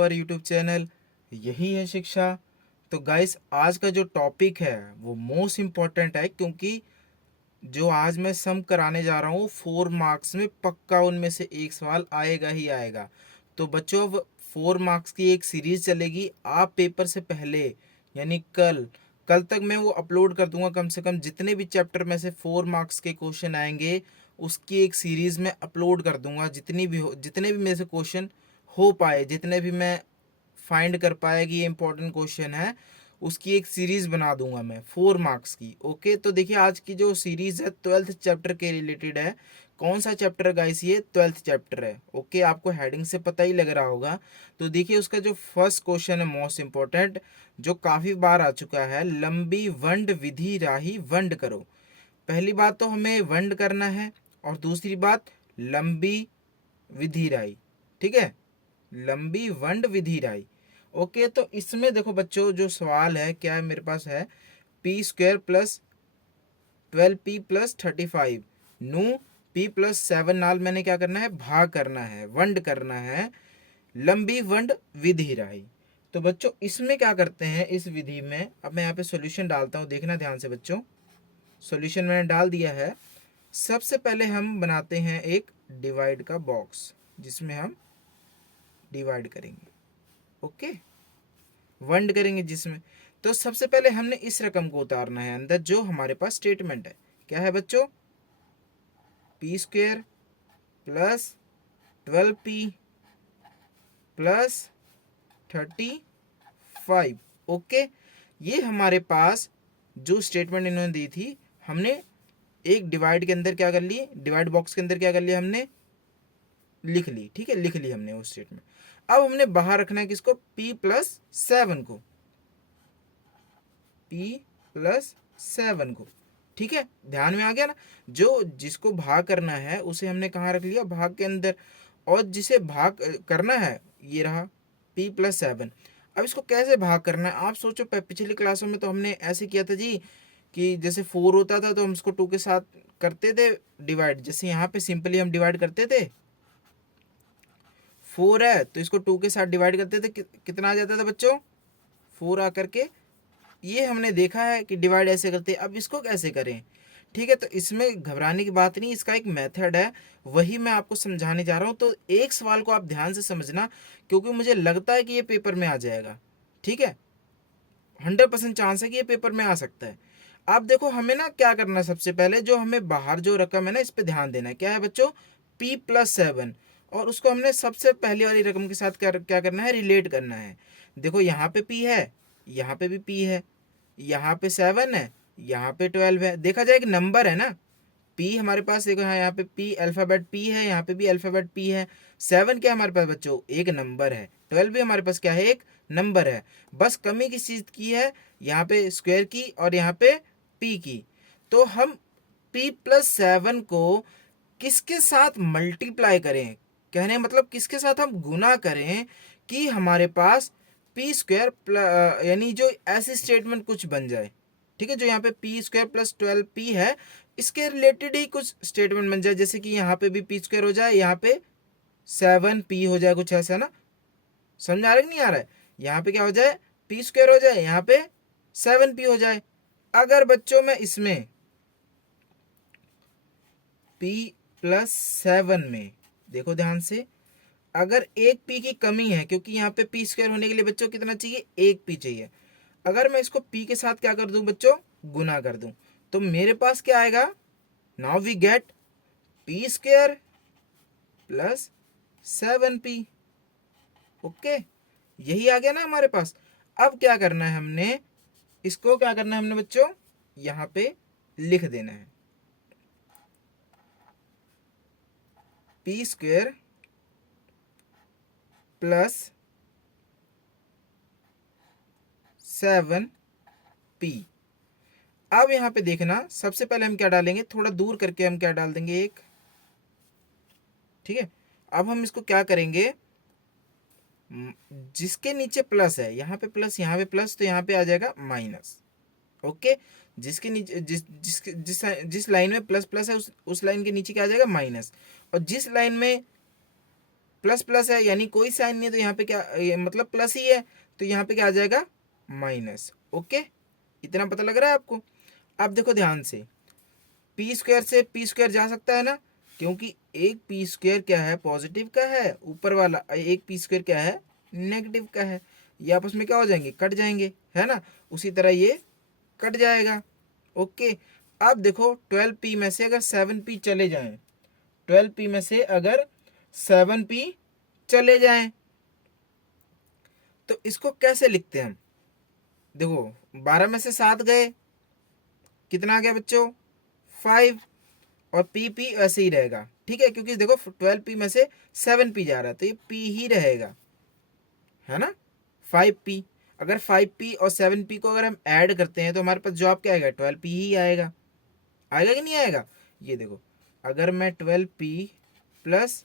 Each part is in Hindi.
आवर यूट्यूब चैनल यही है शिक्षा। तो गाइस आज का जो टॉपिक है वो मोस्ट इम्पॉर्टेंट है, क्योंकि जो आज मैं सम कराने जा रहा हूँ 4 मार्क्स में पक्का उनमें से एक सवाल आएगा ही आएगा। तो बच्चों अब 4 मार्क्स की एक सीरीज चलेगी। आप पेपर से पहले यानी कल कल तक मैं वो अपलोड कर दूंगा। कम से कम जितने भी चैप्टर में से 4 मार्क्स के क्वेश्चन आएंगे उसकी एक सीरीज में अपलोड कर दूंगा। जितने भी मेरे से क्वेश्चन हो पाए, जितने भी मैं फाइंड कर पाया कि ये इंपॉर्टेंट क्वेश्चन है, उसकी एक सीरीज बना दूंगा मैं 4 मार्क्स की। ओके, तो देखिए आज की जो सीरीज है 12th चैप्टर के रिलेटेड है। कौन सा चैप्टर है गाइस? ये 12th चैप्टर है। ओके, आपको हेडिंग से पता ही लग रहा होगा। तो देखिए उसका जो फर्स्ट क्वेश्चन है मोस्ट इंपॉर्टेंट, जो काफी बार आ चुका है, लंबी वंड विधि राही वंड करो। पहली बात तो हमें वंड करना है, और दूसरी बात लंबी विधि राही। ठीक है, लंबी वंड विधि राही। ओके, तो इसमें देखो बच्चों जो सवाल है क्या है मेरे पास है, p² प्लस 12p प्लस 35 नू p+7 नाल मैंने क्या करना है, भाग करना है, वंड करना है, लंबी वंड विधि राही। तो बच्चों इसमें क्या करते हैं, इस विधि में अब मैं यहाँ पे सॉल्यूशन डालता हूँ, देखना ध्यान से बच्चों। सॉल्यूशन मैंने डाल दिया है। सबसे पहले हम बनाते हैं एक डिवाइड का बॉक्स जिसमें हम डिवाइड करेंगे। ओके, वंड करेंगे जिसमें। तो सबसे पहले हमने इस रकम को उतारना है अंदर, जो हमारे पास स्टेटमेंट है। क्या है बच्चों? p² plus 12p plus 35। Okay, ये हमारे पास जो स्टेटमेंट इन्होंने दी थी, हमने एक डिवाइड के अंदर क्या कर ली, डिवाइड बॉक्स के अंदर क्या कर लिया, हमने लिख ली। ठीक है, लिख ली हमने वो स्टेटमेंट। अब हमने बाहर रखना है किसको, p+7 को, p+7 को। ठीक है, ध्यान में आ गया ना। जो जिसको भाग करना है उसे हमने कहाँ रख लिया, भाग के अंदर, और जिसे भाग करना है ये रहा p+7। अब इसको कैसे भाग करना है आप सोचो। पिछली क्लासों में तो हमने ऐसे किया था जी, कि जैसे 4 होता था तो हम इसको 2 के साथ करते थे डिवाइड। जैसे यहाँ पे सिंपली हम डिवाइड करते थे, 4 है तो इसको 2 के साथ डिवाइड करते थे, कितना आ जाता था बच्चों, 4 आकर के। ये हमने देखा है कि डिवाइड ऐसे करते हैं। अब इसको कैसे करें? ठीक है, तो इसमें घबराने की बात नहीं, इसका एक मेथड है, वही मैं आपको समझाने जा रहा हूँ। तो एक सवाल को आप ध्यान से समझना, क्योंकि मुझे लगता है कि ये पेपर में आ जाएगा। ठीक है, 100% चांस है कि ये पेपर में आ सकता है। आप देखो हमें ना क्या करना है, सबसे पहले जो हमें बाहर जो रकम है ना इस पे ध्यान देना है। क्या है बच्चों? p+7, और उसको हमने सबसे पहली वाली रकम के साथ क्या करना है, रिलेट करना है। देखो यहाँ पे p है, यहाँ पे भी p है, यहाँ पे 7 है, यहाँ पे 12 है। देखा जाए एक नंबर है ना, p हमारे पास देखो, यहाँ पे p अल्फ़ाबेट p है, यहाँ पे भी अल्फ़ाबेट p है। 7 क्या हमारे पास बच्चों, एक नंबर है। 12 भी हमारे पास क्या है, एक नंबर है। बस कमी किस चीज़ की है, यहाँ पे स्क्वायर की और यहाँ पे p की। तो हम p+7 को किसके साथ मल्टीप्लाई करें, कहने मतलब किसके साथ हम गुना करें कि हमारे पास p² यानी जो ऐसी स्टेटमेंट कुछ बन जाए। ठीक है, जो यहाँ पे p² प्लस 12p है, इसके रिलेटेड ही कुछ स्टेटमेंट बन जाए। जैसे कि यहाँ पे भी p² हो जाए, यहाँ पे 7p हो जाए, कुछ ऐसा ना। समझ आ रहा है कि नहीं आ रहा है? यहाँ पे क्या हो जाए, p² हो जाए, यहाँ पे 7p हो जाए। अगर बच्चों में इसमें p+7 में देखो ध्यान से, अगर एक p की कमी है, क्योंकि यहाँ पे p² होने के लिए बच्चों कितना चाहिए, एक p चाहिए। अगर मैं इसको p के साथ क्या कर दूं बच्चों, गुना कर दूं, तो मेरे पास क्या आएगा, now we get p² plus 7p। Okay, यही आ गया ना हमारे पास। अब क्या करना है हमने, इसको क्या करना है हमने बच्चों, यहाँ पे लिख देना है p² प्लस 7p। अब यहाँ पे देखना, सबसे पहले हम क्या डालेंगे, थोड़ा दूर करके हम क्या डाल देंगे, एक। ठीक है, अब हम इसको क्या करेंगे, जिसके नीचे प्लस है, यहाँ पे प्लस, यहाँ पे प्लस, तो यहाँ पे आ जाएगा माइनस। ओके, जिसके नीचे जिस लाइन में प्लस प्लस है उस लाइन के नीचे क्या आ जाएगा, माइनस। और जिस लाइन में प्लस प्लस है यानी कोई साइन नहीं है, तो यहाँ पे क्या मतलब प्लस ही है, तो यहाँ पे क्या आ जाएगा माइनस। ओके, इतना पता लग रहा है आपको। अब देखो ध्यान से, पी स्क्वायर से पी स्क्वायर जा सकता है ना, क्योंकि एक पी स्क्वायर क्या है पॉजिटिव का है, ऊपर वाला एक पी स्क्वायर क्या है नेगेटिव का है। ये आपस में क्या हो जाएंगे, कट जाएंगे, है ना। उसी तरह ये कट जाएगा। ओके, अब देखो 12p में से अगर 7p चले जाएं, 12p में से अगर 7p चले जाएं, तो इसको कैसे लिखते हैं हम। देखो 12 में से 7 गए, कितना आ गया बच्चों 5, और पी पी ऐसे ही रहेगा, ठीक है, क्योंकि देखो 12p में से 7p जा रहा है, तो ये p ही रहेगा, है ना 5p। अगर 5p और 7p को अगर हम ऐड करते हैं तो हमारे पास जवाब क्या आएगा 12p ही आएगा। आएगा कि नहीं आएगा। ये देखो, अगर मैं 12p प्लस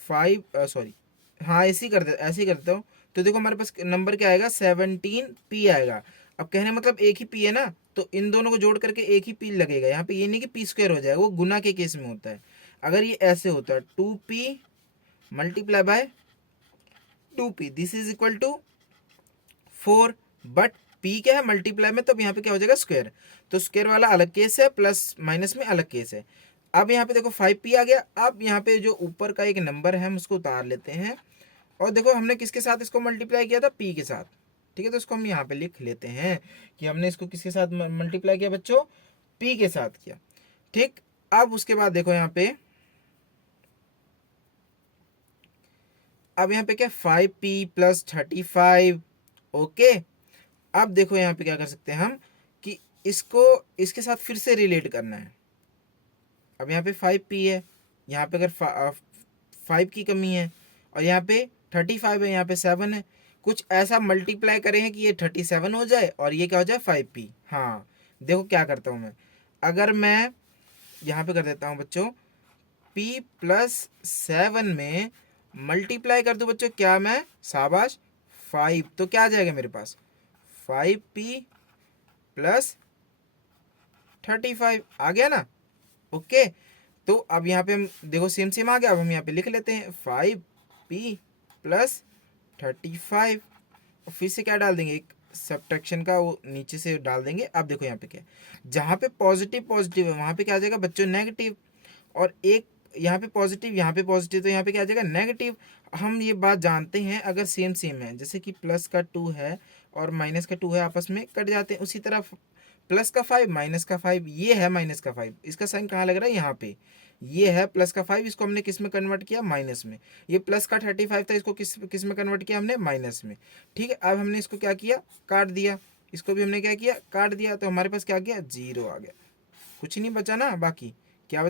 5 सॉरी, हाँ ऐसे ही कर देता हूँ, तो देखो हमारे पास नंबर क्या आएगा 17p आएगा। अब कहने मतलब एक ही p है ना, तो इन दोनों को जोड़ करके एक ही p लगेगा यहाँ पे, ये नहीं कि p स्क्वायर हो जाएगा, वो गुना के केस में होता है। अगर ये ऐसे होता है 2p multiply by 2p, this is equal to 4, but p क्या है मल्टीप्लाई में, तब यहाँ पे क्या हो जाएगा स्क्वायर, तो स्क्वायर वाला अलग केस है, प्लस माइनस में अलग केस है। अब यहाँ पे देखो 5p आ गया। अब यहाँ पे जो ऊपर का एक नंबर है हम उसको उतार लेते हैं, और देखो हमने किसके साथ इसको मल्टीप्लाई किया था p के साथ, ठीक है, तो इसको हम यहाँ पे लिख लेते हैं कि हमने इसको किसके साथ मल्टीप्लाई किया बच्चों, p के साथ किया। ठीक, अब उसके बाद देखो यहाँ पे, अब यहाँ पे क्या 5p प्लस 35। ओके, अब देखो यहाँ पे क्या कर सकते हैं हम, कि इसको इसके साथ फिर से रिलेट करना है। अब यहाँ पे 5p है, यहाँ पे अगर 5 की कमी है, और यहाँ पे 35 है, यहाँ पे 7 है, कुछ ऐसा मल्टीप्लाई करें हैं कि ये 37 हो जाए और ये क्या हो जाए 5p। हाँ देखो क्या करता हूँ मैं, अगर मैं यहाँ पे कर देता हूँ बच्चों p प्लस 7 में मल्टीप्लाई कर दूँ बच्चों, क्या मैं शाबाश 5, तो क्या आ जाएगा मेरे पास 5p प्लस 35 आ गया ना। ओके, तो अब यहाँ पे हम देखो सेम सेम आ गया। अब हम यहाँ पे लिख लेते हैं 5p प्लस 35, और फिर से क्या डाल देंगे, एक सब्ट्रैक्शन का वो नीचे से डाल देंगे। अब देखो यहाँ पे क्या है, जहाँ पे पॉजिटिव पॉजिटिव है वहाँ पे क्या आ जाएगा बच्चों नेगेटिव, और एक यहाँ पे पॉजिटिव यहाँ पे पॉजिटिव, तो यहाँ पे क्या आ जाएगा नेगेटिव। हम ये बात जानते हैं अगर सेम सेम है, जैसे कि प्लस का 2 है और माइनस का 2 है, आपस में कट जाते हैं, उसी तरह प्लस का 5 माइनस का 5, ये है माइनस का 5, इसका साइन कहाँ लग रहा है यहाँ पे, ये है प्लस का 5, इसको हमने किस में कन्वर्ट किया माइनस में। ये प्लस का 35 था, इसको किस में कन्वर्ट किया हमने माइनस में। ठीक है, अब हमने इसको क्या किया काट दिया, इसको भी हमने क्या किया काट दिया, तो हमारे पास क्या गया 0 आ गया, कुछ नहीं बचा ना बाकी, क्या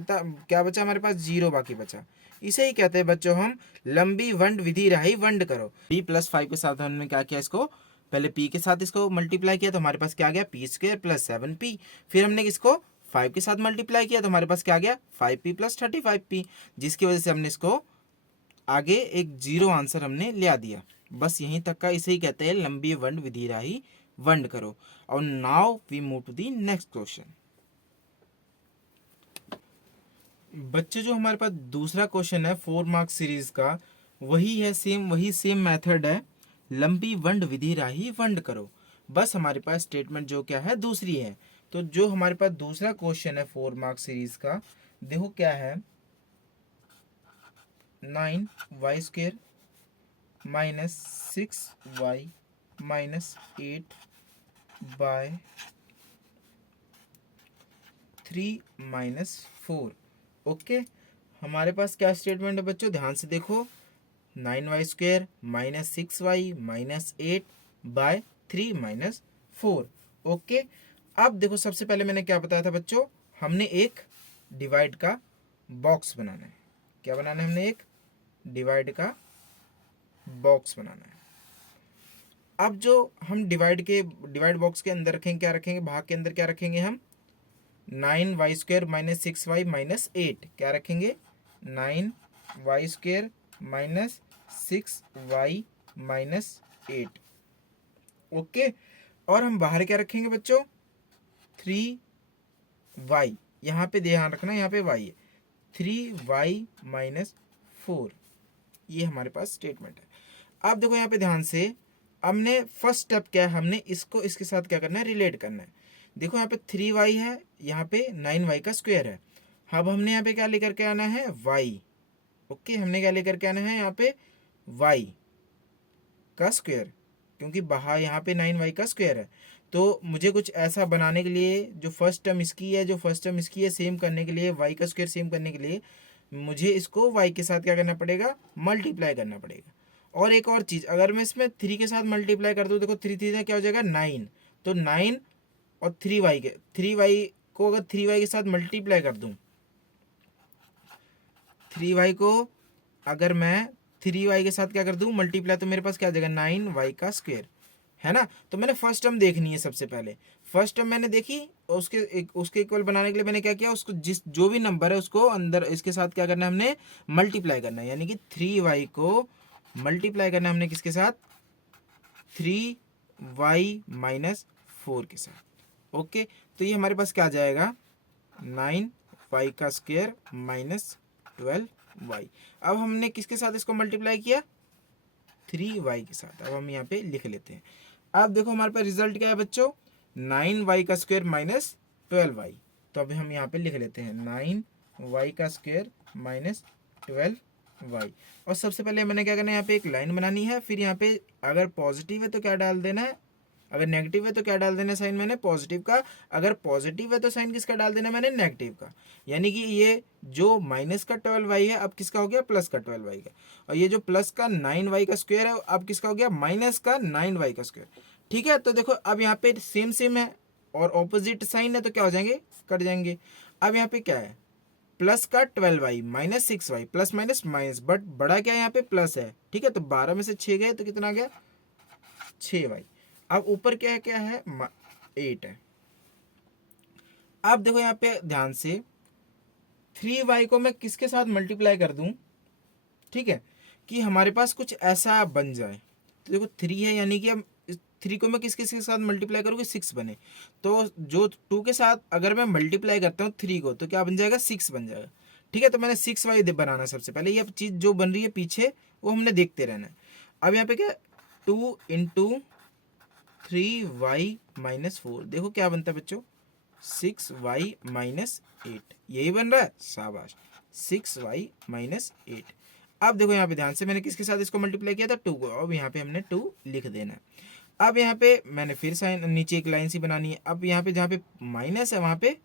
बचा हमारे पास 0 बाकी बचा। इसे ही कहते हैं बच्चों हम लंबी वंड विधि रही वंड करो। p प्लस 5 के साथ हमने क्या किया, इसको पहले p के साथ इसको मल्टीप्लाई किया, तो हमारे पास क्या आ गया p स्क्वायर प्लस 7p। फिर हमने इसको 5 के साथ मल्टीप्लाई किया, तो हमारे पास क्या आ गया 5p प्लस 35p, जिसकी वजह से हमने इसको आगे एक 0 आंसर हमने ले दिया। बस यहीं तक का, इसे ही कहते हैं लंबी वंड विधि रही वंड करो। और now we move to the next question. बच्चे जो हमारे पास दूसरा क्वेश्चन है 4 मार्क्स सीरीज का, वही सेम मेथड है, लंबी वंड विधि राही वंड करो। बस हमारे पास स्टेटमेंट जो क्या है दूसरी है। तो जो हमारे पास दूसरा क्वेश्चन है 4 मार्क्स सीरीज का, देखो क्या है 9y square minus 6y minus 8 by 3 minus 4। Okay, हमारे पास क्या स्टेटमेंट है बच्चों, ध्यान से देखो 9y square minus 6y minus 8 by 3 minus 4। Okay, अब देखो सबसे पहले मैंने क्या बताया था बच्चों, हमने एक डिवाइड का बॉक्स बनाना है। क्या बनाना है, हमने एक डिवाइड का बॉक्स बनाना है। अब जो हम डिवाइड बॉक्स के अंदर रखेंगे, क्या रखेंगे भाग के अंदर क्या रखेंगे हम 9y square minus 6y minus 8, क्या रखेंगे 9y square minus 6y minus 8। Okay, और हम बाहर क्या रखेंगे बच्चों 3y, यहाँ पे ध्यान रखना यहाँ पे y है 3y माइनस 4। ये हमारे पास स्टेटमेंट है। अब देखो यहाँ पे ध्यान से, हमने फर्स्ट स्टेप क्या है, हमने इसको इसके साथ क्या करना है, रिलेट करना है। देखो यहाँ पे 3y है, यहाँ पे 9y का स्क्वायर है। अब हमने यहाँ पे क्या लेकर के आना है, y। ओके, हमने क्या लेकर के आना है यहाँ पे, y का स्क्वायर, क्योंकि बाहर यहाँ पे 9y का स्क्वायर है। तो मुझे कुछ ऐसा बनाने के लिए, जो फर्स्ट टर्म इसकी है, जो फर्स्ट टर्म इसकी है, सेम करने के लिए, y का स्क्वायर सेम करने के लिए मुझे इसको y के साथ क्या करना पड़ेगा, मल्टीप्लाई करना पड़ेगा। और एक और चीज़, अगर मैं इसमें 3 के साथ मल्टीप्लाई कर दूँ, देखो 3 3 क्या हो जाएगा, 9। तो 9 और 3y को अगर 3y के साथ मल्टीप्लाई कर दूँ, 3y को अगर मैं 3y के साथ क्या कर दूँ मल्टीप्लाई, तो मेरे पास क्या आ जाएगा, 9y का स्क्वायर, है ना। तो मैंने फर्स्ट टर्म देखनी है सबसे पहले। फर्स्ट टर्म मैंने देखी, और उसके इक्वल बनाने के लिए मैंने क्या किया, उसको जो भी नंबर है उसको अंदर इसके साथ क्या करना है, हमने मल्टीप्लाई करना है। यानी कि 3y को मल्टीप्लाई करना है हमने किसके साथ, 3y माइनस 4 के साथ। ओके, तो ये हमारे पास क्या आ जाएगा, 9y का स्क्वायर माइनस 12y। अब हमने किसके साथ इसको मल्टीप्लाई किया, 3y के साथ। अब हम यहाँ पे लिख लेते हैं। अब देखो हमारे पास रिजल्ट क्या है बच्चों, 9y का स्क्वायर माइनस 12y। तो अभी हम यहाँ पे लिख लेते हैं 9y का स्क्वायर माइनस 12y। और सबसे पहले मैंने क्या करना है, यहाँ पे एक लाइन बनानी है। फिर यहाँ पे अगर पॉजिटिव है तो क्या डाल देना है, अगर नेगेटिव है तो क्या डाल देना है, साइन मैंने पॉजिटिव का। अगर पॉजिटिव है तो साइन किसका डाल देना है, मैंने नेगेटिव का। यानी कि ये जो माइनस का 12y है अब किसका हो गया, प्लस का 12y का। और ये जो प्लस का 9y का स्क्वायर है अब किसका हो गया, माइनस का 9y का स्क्वायर। ठीक है, तो देखो अब यहाँ पे सेम सेम है और ऑपोजिट साइन है, तो क्या हो जाएंगे, कट जाएंगे। अब यहाँ पे क्या है, प्लस का 12y minus 6y, plus minus minus, but बड़ा क्या है यहाँ पे, प्लस है। ठीक है, तो 12 में से 6 गए तो कितना आ गया, 6y। अब ऊपर क्या है 8 है। अब देखो यहाँ पे ध्यान से, 3y को मैं किसके साथ मल्टीप्लाई कर दूं, ठीक है, कि हमारे पास कुछ ऐसा बन जाए। तो देखो 3 है, यानी कि अब 3 को मैं किसके साथ मल्टीप्लाई करूँगी, 6 बने। तो जो 2 के साथ अगर मैं मल्टीप्लाई करता हूँ 3 को, तो क्या बन जाएगा, 6 बन जाएगा। ठीक है, तो मैंने 6y बनाना सबसे पहले। ये चीज़ जो बन रही है पीछे वो हमने देखते रहना है। अब यहाँ पे क्या, 2 इंटू 3y माइनस 4, देखो क्या बनता है बच्चों, 6y माइनस 8। यही बन रहा है, शाबाश, 6y माइनस 8। अब देखो यहाँ पे ध्यान से, मैंने किसके साथ इसको मल्टीप्लाई किया था, 2 को। अब यहाँ पे हमने 2 लिख देना है। अब यहाँ पे मैंने फिर साइन नीचे एक लाइन सी बनानी है। अब यहाँ पे जहाँ पे माइनस है वहाँ पे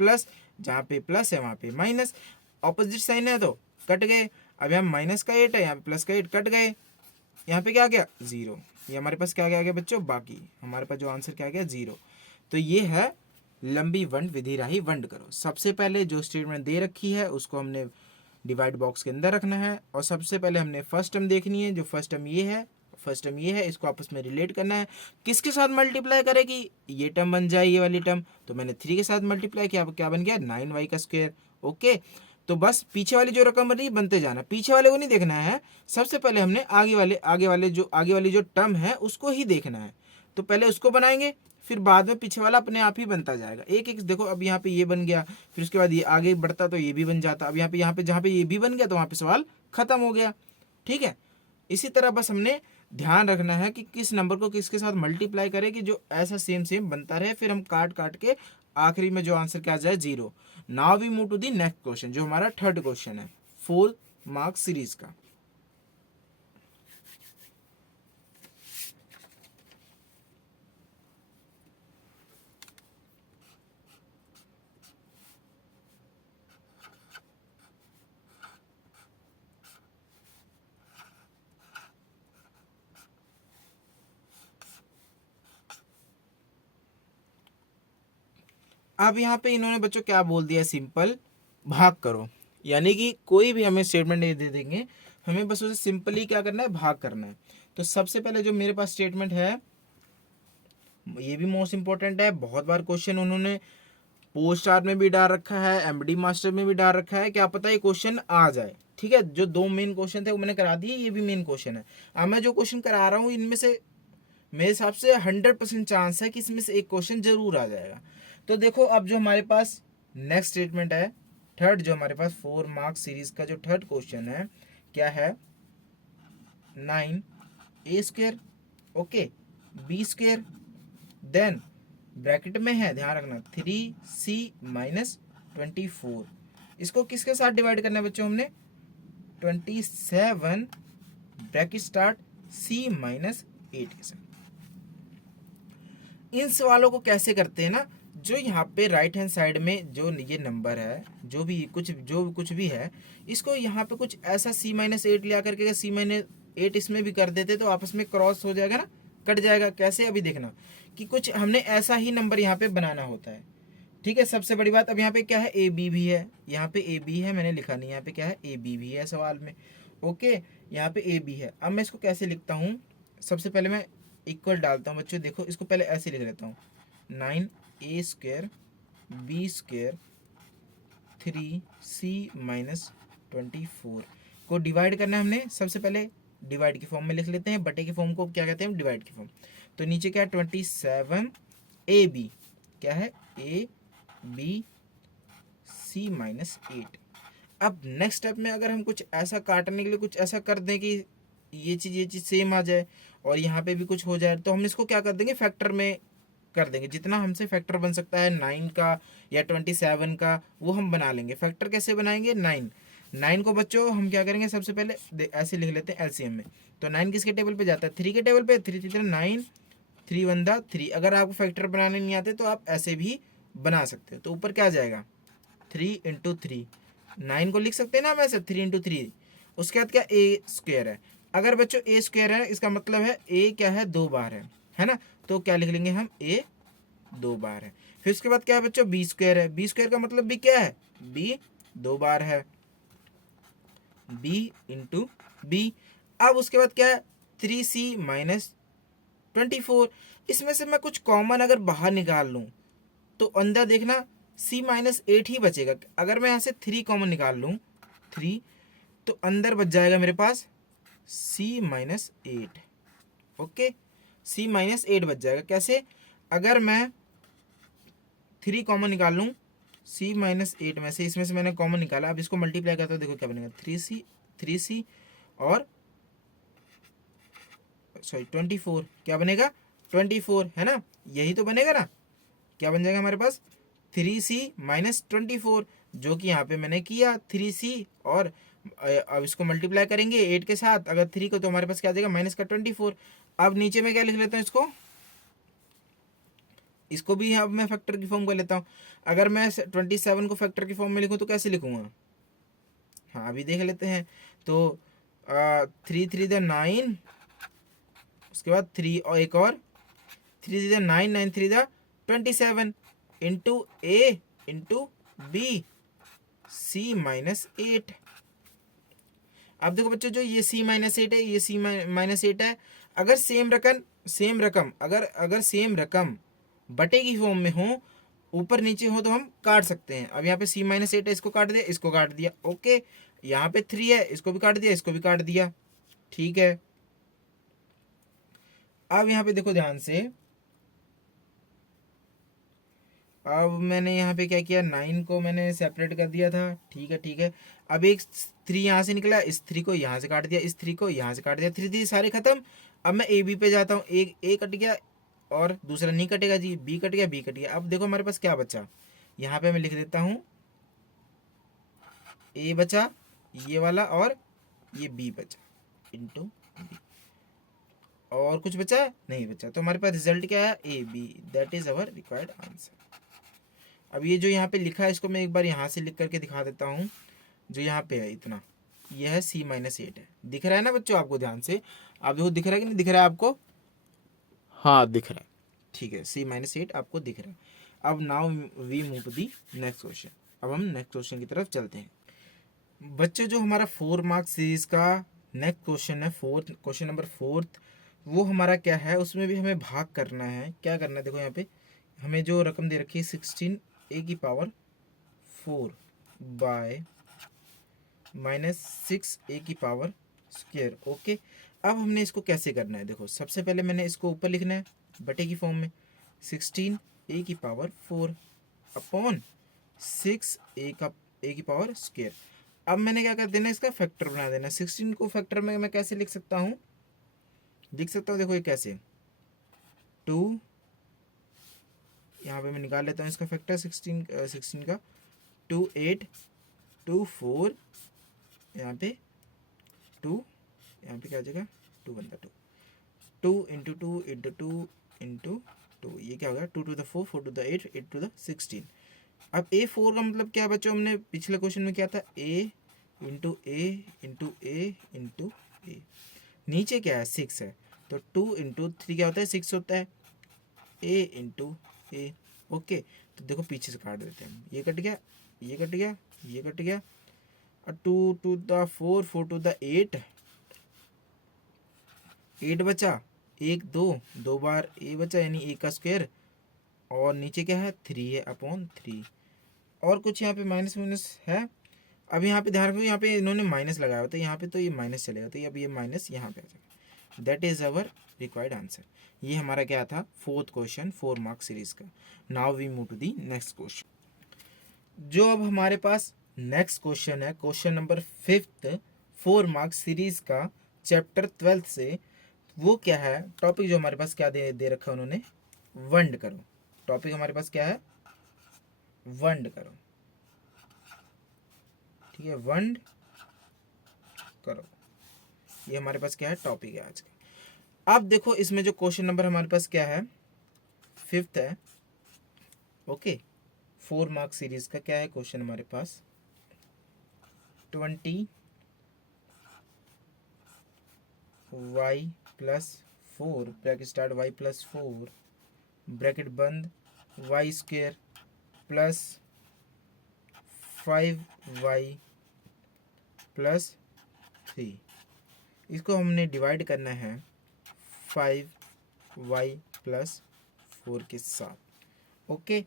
प्लस, जहाँ पे प्लस है वहाँ पे माइनस, ऑपोजिट साइन है तो कट गए। अब यहाँ माइनस का 8 है, यहाँ पे प्लस का 8, कट गए। यहाँ पे क्या आ गया, 0। ये हमारे पास क्या आ गया बच्चों, बाकी हमारे पास जो आंसर क्या आ गया, 0। तो ये है लंबी वंड विधि राही वंड करो। सबसे पहले जो स्टेटमेंट दे रखी है उसको हमने डिवाइड बॉक्स के अंदर रखना है, और सबसे पहले हमने फर्स्ट टर्म देखनी है। जो फर्स्ट टर्म ये है, फर्स्ट टर्म ये है, इसको आपस में रिलेट करना है। किसके साथ मल्टीप्लाई करेगी, ये टर्म बन जाए, ये वाली टर्म। तो मैंने 3 के साथ मल्टीप्लाई किया, क्या बन गया, 9y का स्क्वायर। ओके, तो बस पीछे वाली जो रकम बन रही है बनते जाना, पीछे वाले को नहीं देखना है। सबसे पहले हमने आगे वाली जो टर्म है उसको ही देखना है। तो पहले उसको बनाएंगे, फिर बाद में पीछे वाला अपने आप ही बनता जाएगा। एक एक देखो, अब यहाँ पे ये बन गया, फिर उसके बाद ये आगे बढ़ता तो ये भी बन जाता। अब यहाँ पे जहाँ पे ये भी बन गया तो वहाँ पे सवाल खत्म हो गया। ठीक है, इसी तरह बस हमने ध्यान रखना है कि किस नंबर को किसके साथ मल्टीप्लाई करें कि जो ऐसा सेम सेम बनता रहे। फिर हम काट काट के आखिरी में जो आंसर क्या आ जाए, 0। Now we move to the next question, जो हमारा थर्ड क्वेश्चन है 4 मार्क्स सीरीज का। अब यहाँ पे इन्होंने बच्चों क्या बोल दिया, सिंपल भाग करो। यानी कि कोई भी हमें स्टेटमेंट नहीं दे देंगे, हमें बस उसे सिंपली क्या करना है, भाग करना है। तो सबसे पहले जो मेरे पास स्टेटमेंट है, ये भी मोस्ट इंपॉर्टेंट है, बहुत बार क्वेश्चन उन्होंने पोस्ट आर में भी डाल रखा है, एमडी मास्टर में भी डाल रखा है, क्या पता ये क्वेश्चन आ जाए। ठीक है, जो 2 मेन क्वेश्चन थे वो मैंने करा दिए, ये भी मेन क्वेश्चन है। अब मैं जो क्वेश्चन करा रहा हूँ इनमें से मेरे हिसाब से 100% चांस है कि इसमें से एक क्वेश्चन जरूर आ जाएगा। तो देखो, अब जो हमारे पास नेक्स्ट स्टेटमेंट है, थर्ड, जो हमारे पास 4 मार्क्स सीरीज का जो थर्ड क्वेश्चन है, क्या है, 9 a square, okay, b square, then bracket में है, ध्यान रखना, 3c माइनस 24। इसको किसके साथ डिवाइड करना है बच्चों हमने, 27 ब्रैकेट स्टार्ट c माइनस 8 के साथ। इन सवालों को कैसे करते हैं ना, जो यहाँ पे राइट हैंड साइड में जो ये नंबर है, जो कुछ भी है, इसको यहाँ पे कुछ ऐसा c माइनस 8 ले आकर के c माइनस 8 इसमें भी कर देते तो आपस में क्रॉस हो जाएगा ना, कट जाएगा। कैसे, अभी देखना कि कुछ हमने ऐसा ही नंबर यहाँ पे बनाना होता है, ठीक है। सबसे बड़ी बात, अब यहाँ पे क्या है, ए बी भी है, यहाँ पे ए बी है, मैंने लिखा नहीं, यहाँ पे क्या है, ए बी भी है सवाल में, ओके, यहाँ पे ए बी है। अब मैं इसको कैसे लिखता हूँ, सबसे पहले मैं इक्वल डालता हूँ बच्चों, देखो इसको पहले ऐसे लिख लेता हूँ, 9 a square b square 3c minus 24 को डिवाइड करना है हमने। सबसे पहले डिवाइड की फॉर्म में लिख लेते हैं, बटे की फॉर्म को क्या कहते हैं, डिवाइड की फॉर्म। तो नीचे क्या है, 27 ए बी, क्या है, ए बी c माइनस 8। अब नेक्स्ट स्टेप में अगर हम कुछ ऐसा काटने के लिए कुछ ऐसा कर दें कि ये चीज़ सेम आ जाए और यहाँ पे भी कुछ हो जाए, तो हम इसको क्या कर देंगे, फैक्टर में कर देंगे। जितना हमसे फैक्टर बन सकता है 9 का या 27 का, वो हम बना लेंगे। फैक्टर कैसे बनाएंगे, 9 को बच्चों हम क्या करेंगे, सबसे पहले ऐसे लिख लेते हैं एलसीएम में। तो 9 किसके टेबल पे जाता है, 3 के टेबल पे, 3 3 9, 3 1 3। अगर आपको फैक्टर बनाने नहीं आते तो आप ऐसे भी बना सकते हो। तो ऊपर क्या आ जाएगा, 3 इंटू 3, 9 को लिख सकते हैं ना हम ऐसे, 3 इंटू 3। उसके बाद क्या, ए स्क्वायर है। अगर बच्चों ए स्क्वायर है, इसका मतलब है ए क्या है, 2 बार है ना। तो क्या लिख लेंगे हम, ए 2 बार है। फिर उसके बाद क्या है बच्चों, बी स्क्वायर है। बी स्क्वायर का मतलब भी क्या है, बी 2 बार है, बी इंटू बी। अब उसके बाद क्या है, 3c माइनस 24। इसमें से मैं कुछ कॉमन अगर बाहर निकाल लूँ तो अंदर देखना c माइनस 8 ही बचेगा। अगर मैं यहाँ से 3 कॉमन निकाल लूँ, 3, तो अंदर बच जाएगा मेरे पास c minus 8, okay, c minus 8 बच जाएगा। कैसे, अगर मैं 3 कॉमन निकाल लूँ c माइनस 8 में से, इसमें से मैंने कॉमन निकाला, अब इसको मल्टीप्लाई करता हूँ, देखो क्या बनेगा, 3c और सॉरी 24, क्या बनेगा, 24 है ना, यही तो बनेगा ना। क्या बन जाएगा हमारे पास, 3c माइनस 24, जो कि यहाँ पे मैंने किया 3c, और अब इसको मल्टीप्लाई करेंगे 8 के साथ, अगर 3 को, तो हमारे पास क्या आ जाएगा, माइनस का 24। अब नीचे में क्या लिख लेता हूँ, इसको भी अब मैं फैक्टर की फॉर्म कर लेता हूँ। अगर मैं 27 को फैक्टर की फॉर्म में लिखूँ तो कैसे लिखूँगा, हाँ अभी देख लेते हैं। तो 3 3 9, उसके बाद 3 और एक और 3 3 9, 9 3 27 into a into B c minus 8। अब देखो बच्चों, जो ये c माइनस 8 है, ये c माइनस 8 है। अगर सेम रकम अगर सेम रकम बटे की फॉर्म में हो, ऊपर नीचे हो, तो हम काट सकते हैं। अब यहाँ पे c माइनस 8 है, इसको काट दिया, इसको काट दिया, ओके। यहाँ पे 3 है, इसको भी काट दिया, इसको भी काट दिया, ठीक है। अब यहाँ पे देखो ध्यान से, अब मैंने यहाँ पे क्या किया, 9 को मैंने सेपरेट कर दिया था, ठीक है ठीक है। अब एक 3 यहाँ से निकला, इस 3 को यहाँ से काट दिया, इस 3 को यहाँ से काट दिया, 3 3 सारे खत्म। अब मैं ए बी पे जाता हूँ, एक ए कट गया और दूसरा नहीं कटेगा जी, बी कट गया, बी कट गया। अब देखो हमारे पास क्या बचा, यहाँ पे मैं लिख देता हूँ, ए बचा ये वाला, और ये बी बचा इंटू बी, और कुछ बचा नहीं बचा। तो हमारे पास रिजल्ट क्या है, A B, that is our required answer. अब ये जो यहाँ पे लिखा है, इसको मैं एक बार यहाँ से लिख करके दिखा देता हूँ। जो यहाँ पे है इतना, ये है c माइनस 8 है, दिख रहा है ना बच्चों आपको, ध्यान से आप देखो, दिख रहा है कि नहीं दिख रहा है आपको, हाँ दिख रहा है, ठीक है, c माइनस 8 आपको दिख रहा है। अब now we move to the next question. अब हम नेक्स्ट क्वेश्चन की तरफ चलते हैं बच्चे। जो हमारा 4 मार्क्स सीरीज का नेक्स्ट क्वेश्चन है, फोर्थ क्वेश्चन नंबर 4, वो हमारा क्या है, उसमें भी हमें भाग करना है। क्या करना है, देखो यहाँ पे हमें जो रकम दे रखी है 16 a की पावर 4 बाय माइनस 6 a की पावर स्क्वायर, ओके। अब हमने इसको कैसे करना है, देखो सबसे पहले मैंने इसको ऊपर लिखना है बटे की फॉर्म में, 16 a की पावर 4 अपॉन 6 a की पावर स्क्वायर। अब मैंने क्या कर देना, इसका फैक्टर बना देना। 16 को फैक्टर में मैं कैसे लिख सकता हूँ, देखो ये कैसे, 2, यहाँ पे मैं निकाल लेता हूँ इसका फैक्टर 16 का, 2 8 2 4, यहाँ पे 2, यहाँ पे क्या आ जाएगा, 2 बनता 2, 2 इंटू 2 इंटू 2 इंटू 2, ये क्या होगा, 2 to the 4, 4 to the 8, 8 to the 16। अब A4 का मतलब क्या बच्चों, हमने पिछले क्वेश्चन में क्या था, A into a into a into a, नीचे क्या है 6 है, तो 2 इंटू 3 क्या होता है 6 होता है, A इंटू ए। ओके, तो देखो पीछे से काट देते हैं, ये कट गया, ये कट गया, ये कट गया, और 2 टू द 4, 4 टू द 8, 8 बचा, 1 2, 2 बार ए बचा, यानी ए का स्क्वायर, और नीचे क्या है 3 है अपॉन 3। और कुछ यहाँ पे माइनस माइनस है। अब यहाँ पे ध्यान रखो, यहाँ पे इन्होंने माइनस लगाया होता है, यहाँ पे तो ये माइनस चलेगा, तो अब ये माइनस यहाँ पे आ जाएगा। That is our required answer. ये हमारा क्या था, फोर्थ क्वेश्चन 4 मार्क सीरीज का। Now we move to the next question. जो अब हमारे पास नेक्स्ट क्वेश्चन है, question number 5th 4 mark series का, चैप्टर 12 से। वो क्या है टॉपिक, जो हमारे पास क्या दे रखा है उन्होंने, वंड करो। टॉपिक हमारे पास क्या है, वंड करो, ठीक है, वंड करो, ये हमारे पास क्या है, टॉपिक है आज का। अब देखो इसमें जो क्वेश्चन नंबर हमारे पास क्या है, 5th है। ओके, 4 मार्क सीरीज का क्या है क्वेश्चन हमारे पास, 20 y plus 4 bracket start, y plus 4 bracket बंद, y square plus 5y plus 3। इसको हमने डिवाइड करना है 5y प्लस 4 के साथ। ओके,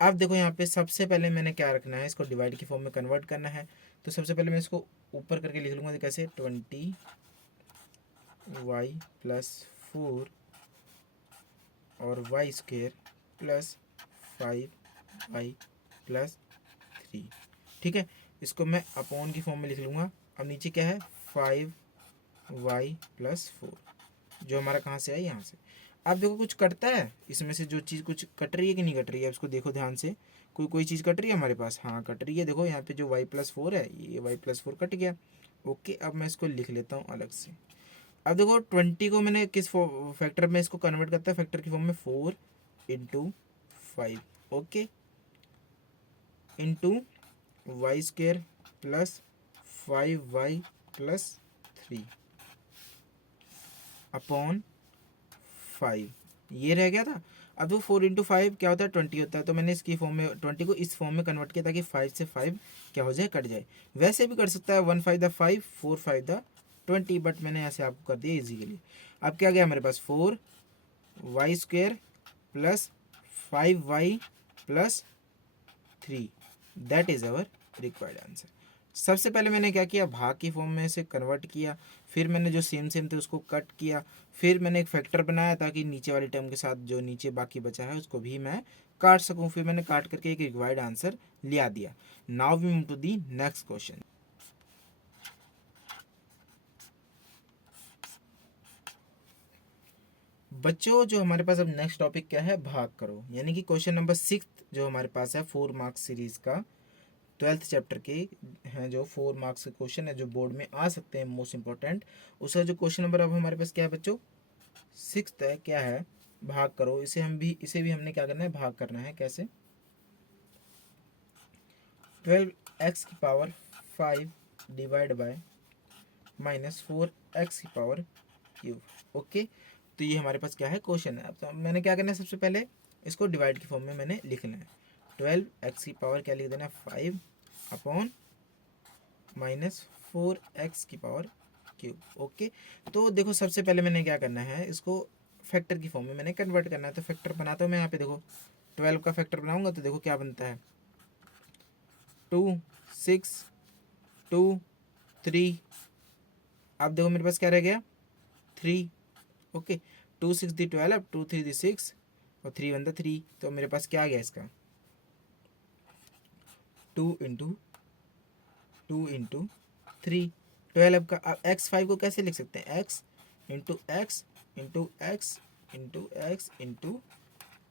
अब देखो यहाँ पे सबसे पहले मैंने क्या रखना है, इसको डिवाइड की फॉर्म में कन्वर्ट करना है। तो सबसे पहले मैं इसको ऊपर करके लिख लूँगा, कैसे, 20y प्लस 4 और y square plus 5y plus 3। ठीक है, इसको मैं अपॉन की फॉर्म में लिख लूँगा। अब नीचे क्या है, 5y प्लस 4, जो हमारा कहाँ से है, यहाँ से। अब देखो कुछ कटता है इसमें से, जो चीज़ कुछ कट रही है कि नहीं कट रही है, उसको देखो ध्यान से। कोई चीज़ कट रही है हमारे पास, हाँ कट रही है। देखो यहाँ पे जो y प्लस 4 है, ये y प्लस 4 कट गया। ओके, अब मैं इसको लिख लेता हूँ अलग से। अब देखो 20 को मैंने किस फैक्टर में इसको कन्वर्ट करता है, फैक्टर की फॉर्म में, 4 into 5, okay, into Y square plus 5y plus 3 upon 5, ये रह गया था। अब वो 4 इंटू 5 क्या होता है, 20 होता है। तो मैंने इसकी फॉर्म में 20 को इस फॉर्म में कन्वर्ट किया, ताकि 5 से 5 क्या हो जाए, कट जाए। वैसे भी कर सकता है 1 5 द 5, 4 5 द 20, बट मैंने ऐसे आपको कर दिया इजी के लिए। अब क्या गया हमारे पास, 4y square plus 5y plus 3, that is our required answer. सबसे पहले मैंने क्या किया, भाग की फॉर्म में से कन्वर्ट किया, फिर मैंने जो सेम थे उसको कट किया, फिर मैंने एक फैक्टर बनाया, ताकि नीचे वाले टर्म के साथ जो नीचे बाकी बचा है उसको भी मैं काट सकूं। फिर मैंने काट करके एक रिक्वायर्ड आंसर लिया दिया। Now we move to the next question. बच्चों, जो हमारे पास अब नेक्स्ट टॉपिक क्या है, भाग करो, यानी कि क्वेश्चन नंबर 6 जो हमारे पास है 4 मार्क्स सीरीज का, 12th चैप्टर के हैं, जो 4 मार्क्स के क्वेश्चन है, जो बोर्ड में आ सकते हैं, मोस्ट इंपॉर्टेंट। उसका जो क्वेश्चन नंबर अब हमारे पास क्या है बच्चों, 6th है, क्या है, भाग करो। इसे भी हमने क्या करना है, भाग करना है। कैसे, 12x की power 5 divide by minus 4x की पावर क्यूब। ओके, तो ये हमारे पास क्या है, क्वेश्चन है। अब तो मैंने क्या करना है, सबसे पहले इसको डिवाइड की फॉर्म में मैंने लिखना है। 12x की पावर क्या लिख देना है, 5 अपॉन माइनस 4x की पावर क्यूब। ओके, तो देखो सबसे पहले मैंने क्या करना है, इसको फैक्टर की फॉर्म में मैंने कन्वर्ट करना है। तो फैक्टर बनाता हूँ मैं यहाँ पे, देखो 12 का फैक्टर बनाऊंगा तो देखो क्या बनता है, 2 6 2 3। अब देखो मेरे पास क्या रह गया, 3। ओके, 2 6 दी 12, 2 3 दी 6 और 3 1 दा 3। तो मेरे पास क्या आ गया इसका, 2 इंटू 2 इंटू 3 12 का। अब एक्स 5 को कैसे लिख सकते हैं, x into x into x into x into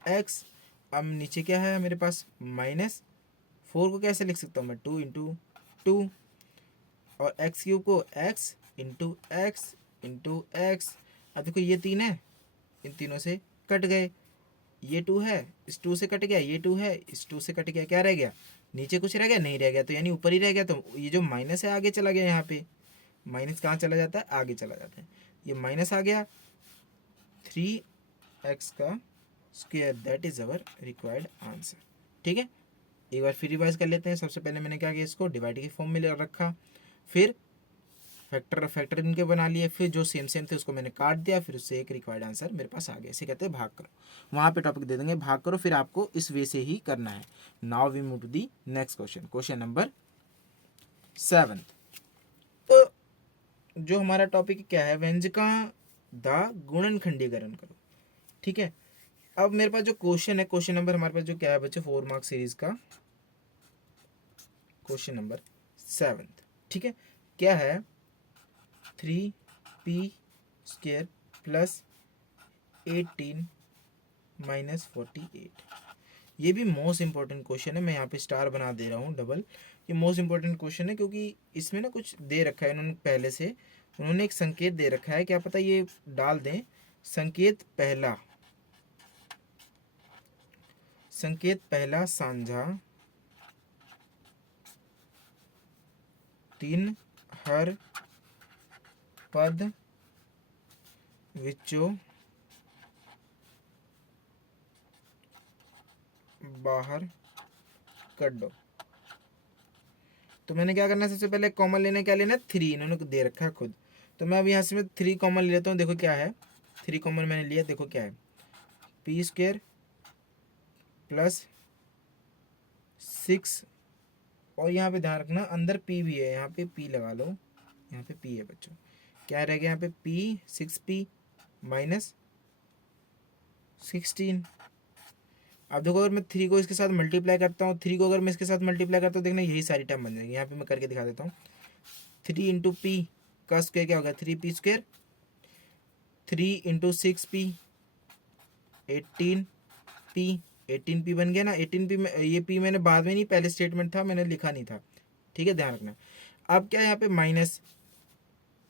x. अब नीचे क्या है मेरे पास माइनस 4 को कैसे लिख सकता हूँ मैं, 2 इंटू 2 और एक्स क्यूब को x into x into x. अब देखो ये 3 है, इन तीनों से कट गए, ये 2 है इस 2 से कट गया, ये 2 है इस 2 से कट गया, क्या रह गया नीचे कुछ रह गया, नहीं रह गया, तो यानी ऊपर ही रह गया। तो ये जो माइनस है आगे चला गया, यहाँ पे माइनस कहाँ चला जाता है, आगे चला जाता है, ये माइनस आ गया 3x का square, that is our required answer. ठीक है, एक बार फिर रिवाइज कर लेते हैं। सबसे पहले मैंने क्या किया, इसको डिवाइड के फॉर्म में रखा, फिर फैक्टर इनके बना लिए, फिर जो सेम सेम थे उसको मैंने काट दिया, फिर उससे एक रिक्वायर्ड आंसर मेरे पास आ गया। इसे कहते हैं भाग करो। वहाँ पे टॉपिक दे देंगे भाग करो, फिर आपको इस वे से ही करना है। Now we move to the next question, question number 7। तो जो हमारा टॉपिक क्या है, व्यंजका दा गुणनखंडीकरण करो। ठीक है, अब मेरे पास जो क्वेश्चन है, क्वेश्चन नंबर हमारे पास जो क्या है बच्चे, 4 मार्क सीरीज का क्वेश्चन नंबर 7। ठीक है, क्या है, 3p स्क्वायर प्लस 18 माइनस 48। ये भी मोस्ट इंपॉर्टेंट क्वेश्चन है, मैं यहाँ पे स्टार बना दे रहा हूँ डबल। ये मोस्ट इंपॉर्टेंट क्वेश्चन है क्योंकि इसमें ना कुछ दे रखा है इन्होंने पहले से, उन्होंने एक संकेत दे रखा है, क्या पता ये डाल दें संकेत पहला, संकेत पहला साझा 3 हर पद विचों बाहर कड्डो। तो मैंने क्या करना है, सबसे पहले कॉमन लेने, क्या लेना है 3, इन्होंने दे रखा है खुद। तो मैं अब यहाँ से मैं 3 कॉमन ले लेता हूँ। देखो क्या है, 3 कॉमन मैंने लिया, देखो क्या है, पी स्क्वायर प्लस 6, और यहाँ पे ध्यान रखना अंदर पी भी है, यहाँ पे पी लगा लो, यहाँ पे पी है बच्चों, क्या रह गया यहाँ पे पी, 6p माइनस 16। अब देखो अगर मैं 3 को इसके साथ मल्टीप्लाई करता हूँ, 3 को अगर मैं इसके साथ मल्टीप्लाई करता हूँ, देखना यही सारी टर्म बन जाएगी। यहाँ पे मैं करके दिखा देता हूँ, 3 इंटू पी का स्क्वायर क्या होगा, 3p square, 3 into 6p 18p, 18p बन गया ना। 18p में ये p मैंने बाद में नहीं, पहले स्टेटमेंट था मैंने लिखा नहीं था, ठीक है ध्यान रखना। अब क्या है यहाँ पे माइनस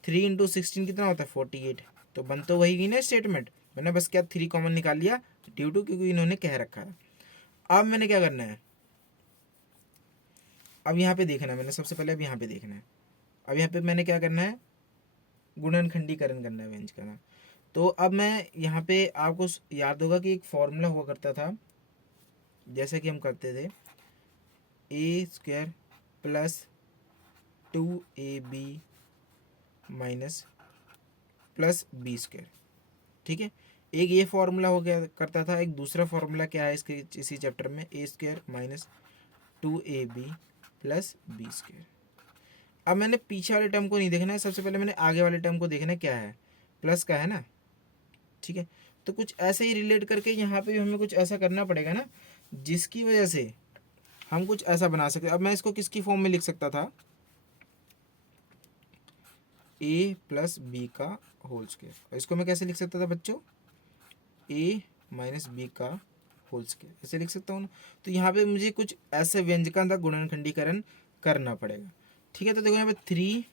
3 इंटू 16 कितना होता है 48, तो बन तो वही गई ना स्टेटमेंट, मैंने बस क्या 3 कॉमन निकाल लिया ड्यू टू क्योंकि इन्होंने कह रखा है। अब मैंने क्या करना है, अब यहाँ पे देखना है मैंने, सबसे पहले अब यहाँ पे देखना है, अब यहाँ पे मैंने क्या करना है, गुणनखंडीकरण करना है व्यंज करना। तो अब मैं यहाँ पे आपको याद होगा कि एक फॉर्मूला हुआ करता था, जैसे कि हम करते थे a square plus 2ab minus plus b square. ठीक है, एक ये फॉर्मूला हो गया करता था, एक दूसरा फॉर्मूला क्या है इसके इसी चैप्टर में, a square minus 2ab plus b square. अब मैंने पीछे वाले टर्म को नहीं देखना है, सबसे पहले मैंने आगे वाले टर्म को देखना है, क्या है प्लस का है ना। ठीक है, तो कुछ ऐसे ही रिलेट करके यहाँ पे भी हमें कुछ ऐसा करना पड़ेगा ना, जिसकी वजह से हम कुछ ऐसा बना सकते। अब मैं इसको किसकी फॉर्म में लिख सकता था, ए प्लस बी का होल स्क्वायर, इसको मैं कैसे लिख सकता था बच्चों, ए माइनस बी का होल स्क्वायर, ऐसे लिख सकता हूँ ना। तो यहाँ पे मुझे कुछ ऐसे व्यंजकों का गुणनखंडीकरण करना पड़ेगा। ठीक है, तो देखो यहाँ पे 3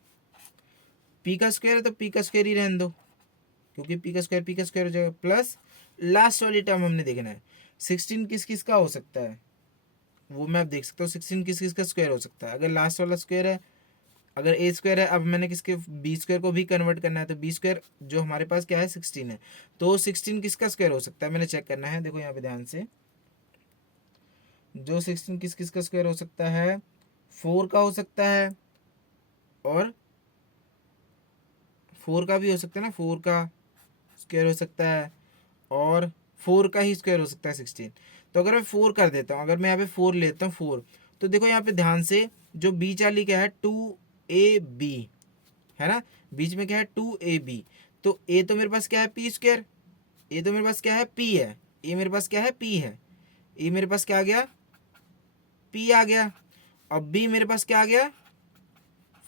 पी का स्क्वायर है तो पी का स्क्वायर ही रहने दो, क्योंकि पी का स्क्वायर हो जाएगा, प्लस लास्ट वाली टर्म हमने देखना है 16 किस किस का हो सकता है, वो मैं अब देख सकता हूँ 16 किस किस का स्क्वायर हो सकता है। अगर लास्ट वाला स्क्वायर है, अगर ए स्क्वायर है, अब मैंने किसके बी स्क्वायर को भी कन्वर्ट करना है, तो बी स्क्वायर जो हमारे पास क्या है 16 है, तो 16 किसका स्क्वायर हो सकता है मैंने चेक करना है। देखो यहाँ पे ध्यान से, जो 16 किस किस का स्क्वायर हो सकता है, 4 का हो सकता है, और 4 का भी हो सकता है ना, 4 का स्क्वायर हो सकता है, और 4 का ही स्क्वायर हो सकता है 16। तो अगर मैं 4 कर देता हूँ, अगर मैं यहाँ पे 4 लेता हूँ 4, तो देखो यहाँ पे ध्यान से जो बीच वाली क्या है 2ab है ना, बीच में क्या है 2ab, तो ए तो मेरे पास क्या है पी स्क्वायर, ए तो मेरे पास क्या है पी है, ए मेरे पास क्या है पी है, ए मेरे पास क्या आ गया पी आ गया, अब बी मेरे पास क्या आ गया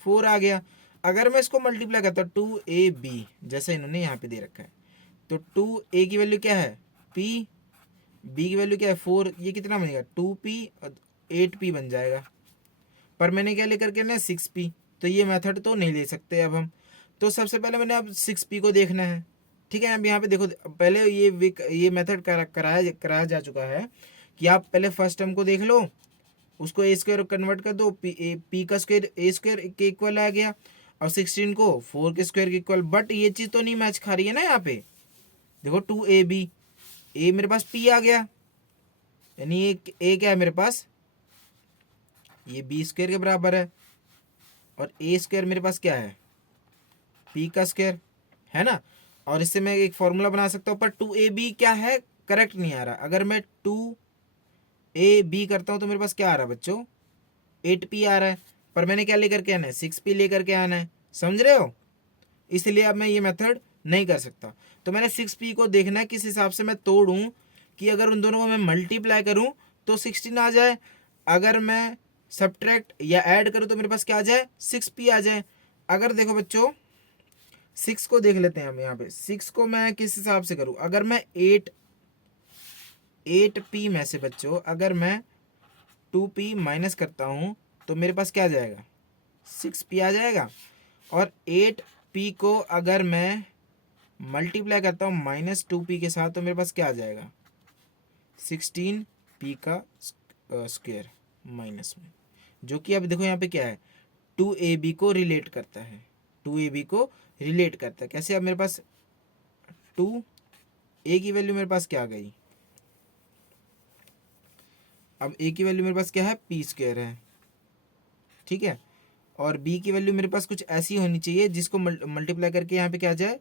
4 आ गया। अगर मैं इसको मल्टीप्लाई करता हूँ 2ab, जैसे इन्होंने यहाँ पे दे रखा है, तो 2a की वैल्यू क्या है p, b की वैल्यू क्या है 4, ये कितना बनेगा 2p और 8p बन जाएगा। पर मैंने क्या लेकर के ना 6p, तो ये मेथड तो नहीं ले सकते अब हम। तो सबसे पहले मैंने अब 6p को देखना है। ठीक है, अब यहाँ पे देखो, पहले ये मेथड कराया जा चुका है कि आप पहले फर्स्ट टर्म को देख लो, उसको ए स्क्वायर कन्वर्ट कर दो, पी का स्क्वायर ए स्क्वायर के इक्वल आ गया, और 16 को 4 के स्क्वायर के इक्वल। बट ये चीज़ तो नहीं मैच खा रही है ना यहाँ पे। देखो 2ab, ए मेरे पास p आ गया, यानी ए क्या है मेरे पास, ये बी स्क्वायर के बराबर है, और ए स्क्वायर मेरे पास क्या है पी का स्क्वायर, है ना। और इससे मैं एक फॉर्मूला बना सकता हूँ, पर 2ab क्या है करेक्ट नहीं आ रहा। अगर मैं 2ab करता हूँ तो मेरे पास क्या आ रहा है बच्चों, 8p आ रहा है। पर मैंने क्या लेकर के आना है, 6p लेकर के आना है, समझ रहे हो। इसलिए अब मैं ये मेथड नहीं कर सकता। तो मैंने 6p को देखना है किस हिसाब से मैं तोड़ूं, कि अगर उन दोनों को मैं मल्टीप्लाई करूं तो 16 आ जाए, अगर मैं सब्ट्रैक्ट या ऐड करूं तो मेरे पास क्या आ जाए 6p आ जाए। अगर देखो बच्चों 6 को देख लेते हैं हम, यहाँ पे 6 को मैं किस हिसाब से करूं, अगर मैं 8p में से बच्चों अगर मैं 2p माइनस करता हूं तो मेरे पास क्या आ जाएगा 6p आ जाएगा। और 8p को अगर मैं मल्टीप्लाई करता हूँ -2p के साथ तो मेरे पास क्या आ जाएगा 16p का स्क्वायर माइनस में, जो कि अब देखो यहाँ पे क्या है 2ab को रिलेट करता है, 2ab को रिलेट करता है। कैसे, अब मेरे पास 2a की वैल्यू मेरे पास क्या आ गई, अब a की वैल्यू मेरे पास क्या है p स्क्वायर है, ठीक है। और b की वैल्यू मेरे पास कुछ ऐसी होनी चाहिए जिसको मल्टीप्लाई करके यहाँ पे क्या आ जाए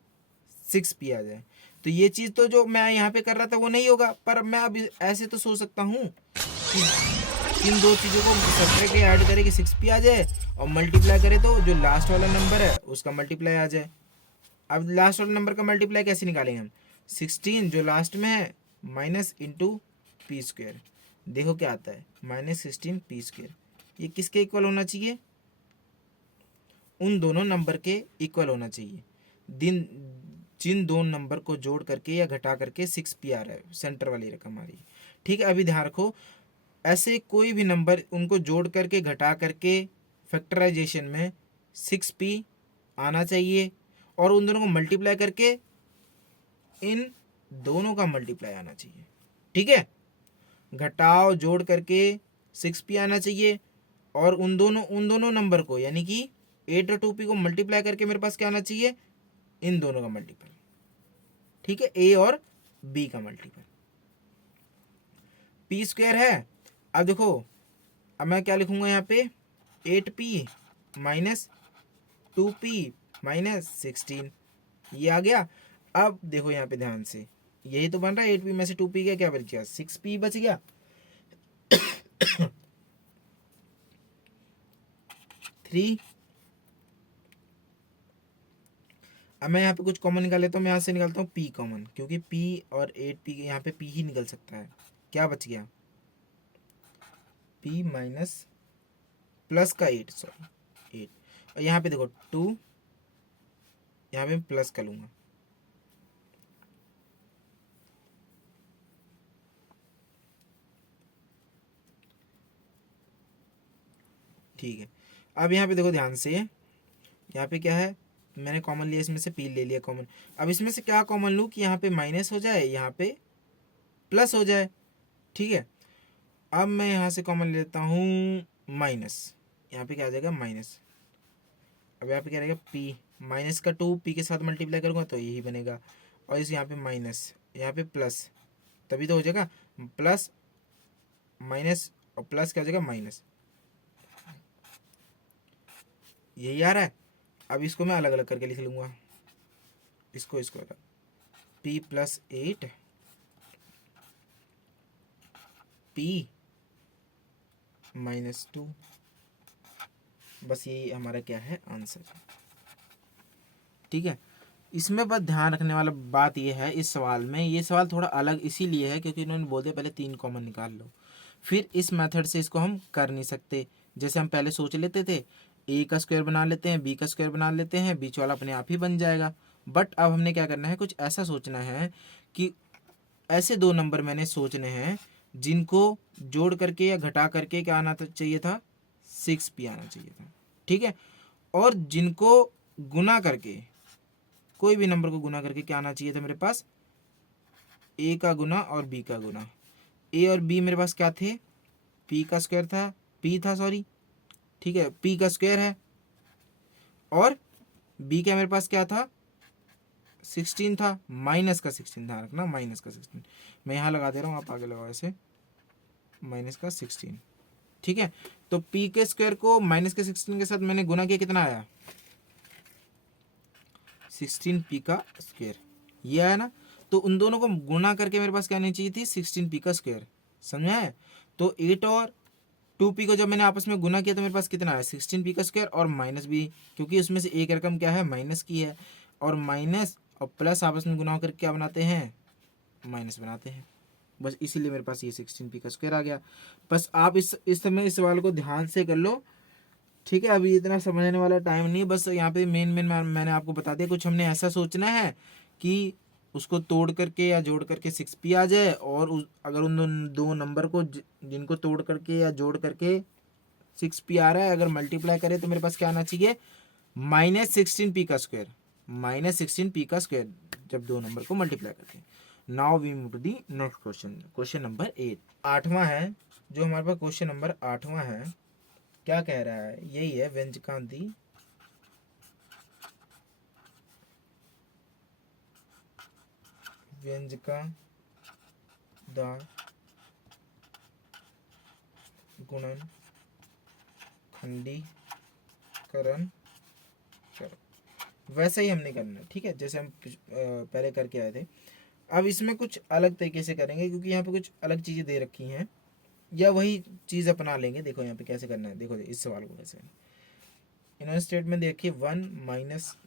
6p आ जाए। तो ये चीज़ तो जो मैं यहाँ पे कर रहा था वो नहीं होगा, पर मैं अब ऐसे तो सोच सकता हूँ कि इन दो चीज़ों को सब्ट्रैक्ट या ऐड करें कि 6p आ जाए, और मल्टीप्लाई करें तो जो लास्ट वाला नंबर है उसका मल्टीप्लाई आ जाए। अब लास्ट वाले नंबर का मल्टीप्लाई कैसे निकालेंगे हम, 16 जो लास्ट में है माइनस इंटू पी स्क्वायर, देखो क्या आता है -16p स्क्वायर। ये किसके इक्वल होना चाहिए, उन दोनों नंबर के इक्वल होना चाहिए, जिन दो नंबर को जोड़ करके या घटा करके 6p आ रहा है, सेंटर वाली रकम आ रही है। ठीक है, अभी ध्यान रखो, ऐसे कोई भी नंबर उनको जोड़ करके घटा करके फैक्टराइजेशन में 6p आना चाहिए, और उन दोनों को मल्टीप्लाई करके इन दोनों का मल्टीप्लाई आना चाहिए। ठीक है, घटाओ जोड़ करके 6p आना चाहिए, और उन दोनों नंबर को यानी कि 8 और 2p को मल्टीप्लाई करके मेरे पास क्या आना चाहिए, इन दोनों का मल्टीपल। ठीक है, a और b का मल्टीपल, p स्क्वायर है। अब देखो, अब मैं क्या लिखूंगा यहाँ पे 8p माइनस 2p माइनस 16, ये आ गया। अब देखो यहाँ पे ध्यान से, यही तो बन रहा है 8p में से 2p का क्या बच गया 6p बच गया। 3, अब मैं यहाँ पे कुछ कॉमन निकाल लेता हूँ, मैं यहाँ से निकालता हूँ p कॉमन, क्योंकि p और 8p के यहाँ पे p ही निकल सकता है। क्या बच गया p माइनस प्लस का 8, सॉरी 8, और यहाँ पे देखो 2, यहाँ पे प्लस कर लूँगा, ठीक है। अब यहाँ पे देखो ध्यान से, यहाँ पे क्या है, मैंने कॉमन लिया, इसमें से p ले लिया कॉमन। अब इसमें से क्या कॉमन लूँ कि यहाँ पे माइनस हो जाए, यहाँ पे प्लस हो जाए। ठीक है, अब मैं यहाँ से कॉमन लेता हूँ माइनस, यहाँ पे क्या आ जाएगा माइनस। अब यहाँ पे क्या रहेगा p माइनस का 2p के साथ मल्टीप्लाई करूँगा तो यही बनेगा, और इस यहाँ पे माइनस, यहाँ पे प्लस, तभी तो हो जाएगा प्लस माइनस, और प्लस क्या हो जाएगा माइनस, यही आ रहा है। अब इसको मैं अलग अलग करके लिख लूँगा, इसको अलग, p प्लस 8 p माइनस 2, बस यही हमारा क्या है आंसर। ठीक है, इसमें बस ध्यान रखने वाला बात यह है, इस सवाल में ये सवाल थोड़ा अलग इसीलिए है क्योंकि इन्होंने बोल दिया पहले 3 कॉमन निकाल लो, फिर इस मेथड से इसको हम कर नहीं सकते। जैसे हम पहले सोच लेते थे ए का स्क्वायर बना लेते हैं, बी का स्क्वायर बना लेते हैं, बीच वाला अपने आप ही बन जाएगा। बट अब हमने क्या करना है, कुछ ऐसा सोचना है कि ऐसे दो नंबर मैंने सोचने हैं जिनको जोड़ करके या घटा करके क्या आना चाहिए था, 6p आना चाहिए था। ठीक है, और जिनको गुना करके, कोई भी नंबर को गुना करके क्या आना चाहिए था मेरे पास, ए का गुना और बी का गुना। ए और बी मेरे पास क्या थे, पी का स्क्वायर था, पी था सॉरी, ठीक है, पी का स्क्वायर है, और बी का मेरे पास क्या था, 16 था, माइनस का 16 था, रखना माइनस का 16, मैं यहाँ लगा दे रहा हूँ, आप आगे लगाओ ऐसे, माइनस का 16। ठीक है, तो पी के स्क्वायर को माइनस के 16 के साथ मैंने गुना किया, कितना आया, 16p का स्क्वायर, ये आया ना। तो उन दोनों को गुना करके मेरे पास क्या आनी चाहिए थी, 16p का स्क्वायर, समझा है। तो 8 और 2p को जब मैंने आपस में गुना किया तो मेरे पास कितना आया, 16p का स्क्वायर और माइनस भी, क्योंकि उसमें से एक रकम क्या है, माइनस की है, और माइनस और प्लस आपस में गुना होकर क्या बनाते हैं, माइनस बनाते हैं। बस इसीलिए मेरे पास ये 16p का स्क्वायर आ गया। बस आप इस समय इस सवाल को ध्यान से कर लो। ठीक है, अभी इतना समझने वाला टाइम नहीं है, बस यहाँ पे मेन मेन मैंने आपको बता दिया। कुछ हमने ऐसा सोचना है कि उसको तोड़ करके या जोड़ करके 6p आ जाए, और अगर उन दो नंबर को जिनको तोड़ करके या जोड़ करके 6p आ रहा है, अगर मल्टीप्लाई करें तो मेरे पास क्या आना चाहिए, -16p का स्क्वायर, -16p का स्क्वायर, जब दो नंबर को मल्टीप्लाई करते हैं। Now we move to the next question, question number 8, आठवां है जो हमारे पास, क्वेश्चन नंबर 8वां है। क्या कह रहा है, यही है, व्यंजकांति व्यंजका दा गुणन खंडीकरण करो। वैसा ही हमने करना है, ठीक है, जैसे हम पहले करके आए थे। अब इसमें कुछ अलग तरीके से करेंगे, क्योंकि यहाँ पे कुछ अलग चीज़ें दे रखी हैं, या वही चीज़ अपना लेंगे। देखो यहाँ पे कैसे करना है, देखो इस सवाल को कैसे, इन्होंने स्टेटमेंट देखिए, 1 -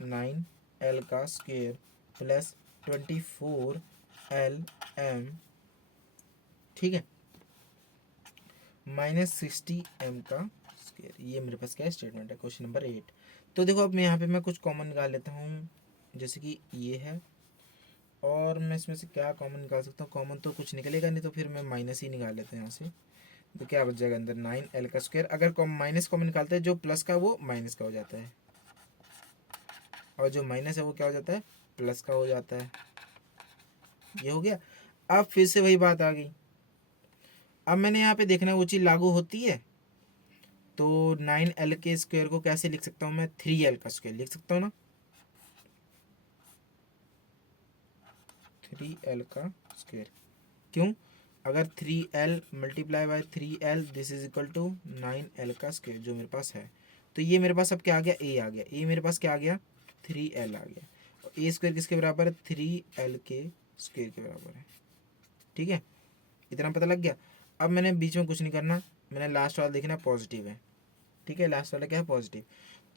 9l का स्क्वायर प्लस 24l m, ठीक है, -60m का स्क्वायर। ये मेरे पास क्या स्टेटमेंट है, क्वेश्चन नंबर 8। तो देखो अब मैं यहाँ पे मैं कुछ कॉमन निकाल लेता हूँ, जैसे कि ये है, और मैं इसमें से क्या कॉमन निकाल सकता हूँ, कॉमन तो कुछ निकलेगा नहीं, तो फिर मैं माइनस ही निकाल लेता हूँ यहाँ से। तो क्या बच जाएगा अंदर, 9l का स्क्वायर। अगर माइनस कॉमन निकालते हैं, जो प्लस का वो माइनस का हो जाता है, और जो माइनस है वो क्या हो जाता है, प्लस का हो जाता है। ये हो गया। अब फिर से वही बात आ गई, अब मैंने यहाँ पे देखना है वो चीज़ लागू होती है। तो 9l के स्क्वायर को कैसे लिख सकता हूँ मैं, 3l का स्क्वायर लिख सकता हूँ ना, 3l का स्क्वायर। क्यों, अगर 3l multiply by 3l this is equal to 9l का स्क्वायर जो मेरे पास है। तो ये मेरे पास अब क्या आ गया, a आ गया, a मेरे पास क्या आ गया, 3l आ गया। और a स्क्वायर किसके बराबर है, 3l के स्क्वायर के बराबर है। ठीक है, इतना पता लग गया। अब मैंने बीच में कुछ नहीं करना, मैंने लास्ट वाला देखना पॉजिटिव है। ठीक है, लास्ट वाला क्या है, पॉजिटिव।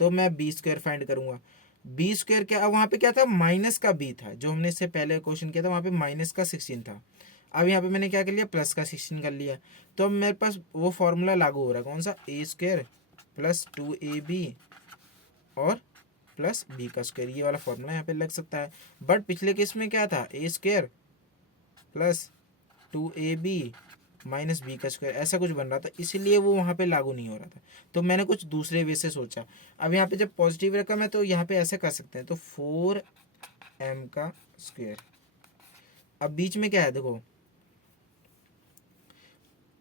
तो मैं बी स्क्वायर फाइंड करूंगा। बी स्क्वायर क्या, वहाँ पे क्या था, माइनस का बी था, जो हमने इससे पहले क्वेश्चन किया था, वहाँ पे माइनस का 16 था। अब यहाँ पे मैंने क्या कर लिया, प्लस का 16 कर लिया। तो अब मेरे पास वो फॉर्मूला लागू हो रहा है, कौन सा, ए स्क्वायर प्लस 2ab और प्लस बी का स्क्वायर, ये वाला फॉर्मूला यहाँ पे लग सकता है। बट पिछले केस में क्या था, a square plus 2ab minus b का स्क्वायर, ऐसा कुछ बन रहा था, इसीलिए वो वहाँ पे लागू नहीं हो रहा था। तो मैंने कुछ दूसरे वे से सोचा। अब यहाँ पे जब पॉजिटिव रकम है तो यहाँ पे ऐसे कर सकते हैं, तो 4m का स्क्वायर। अब बीच में क्या है, देखो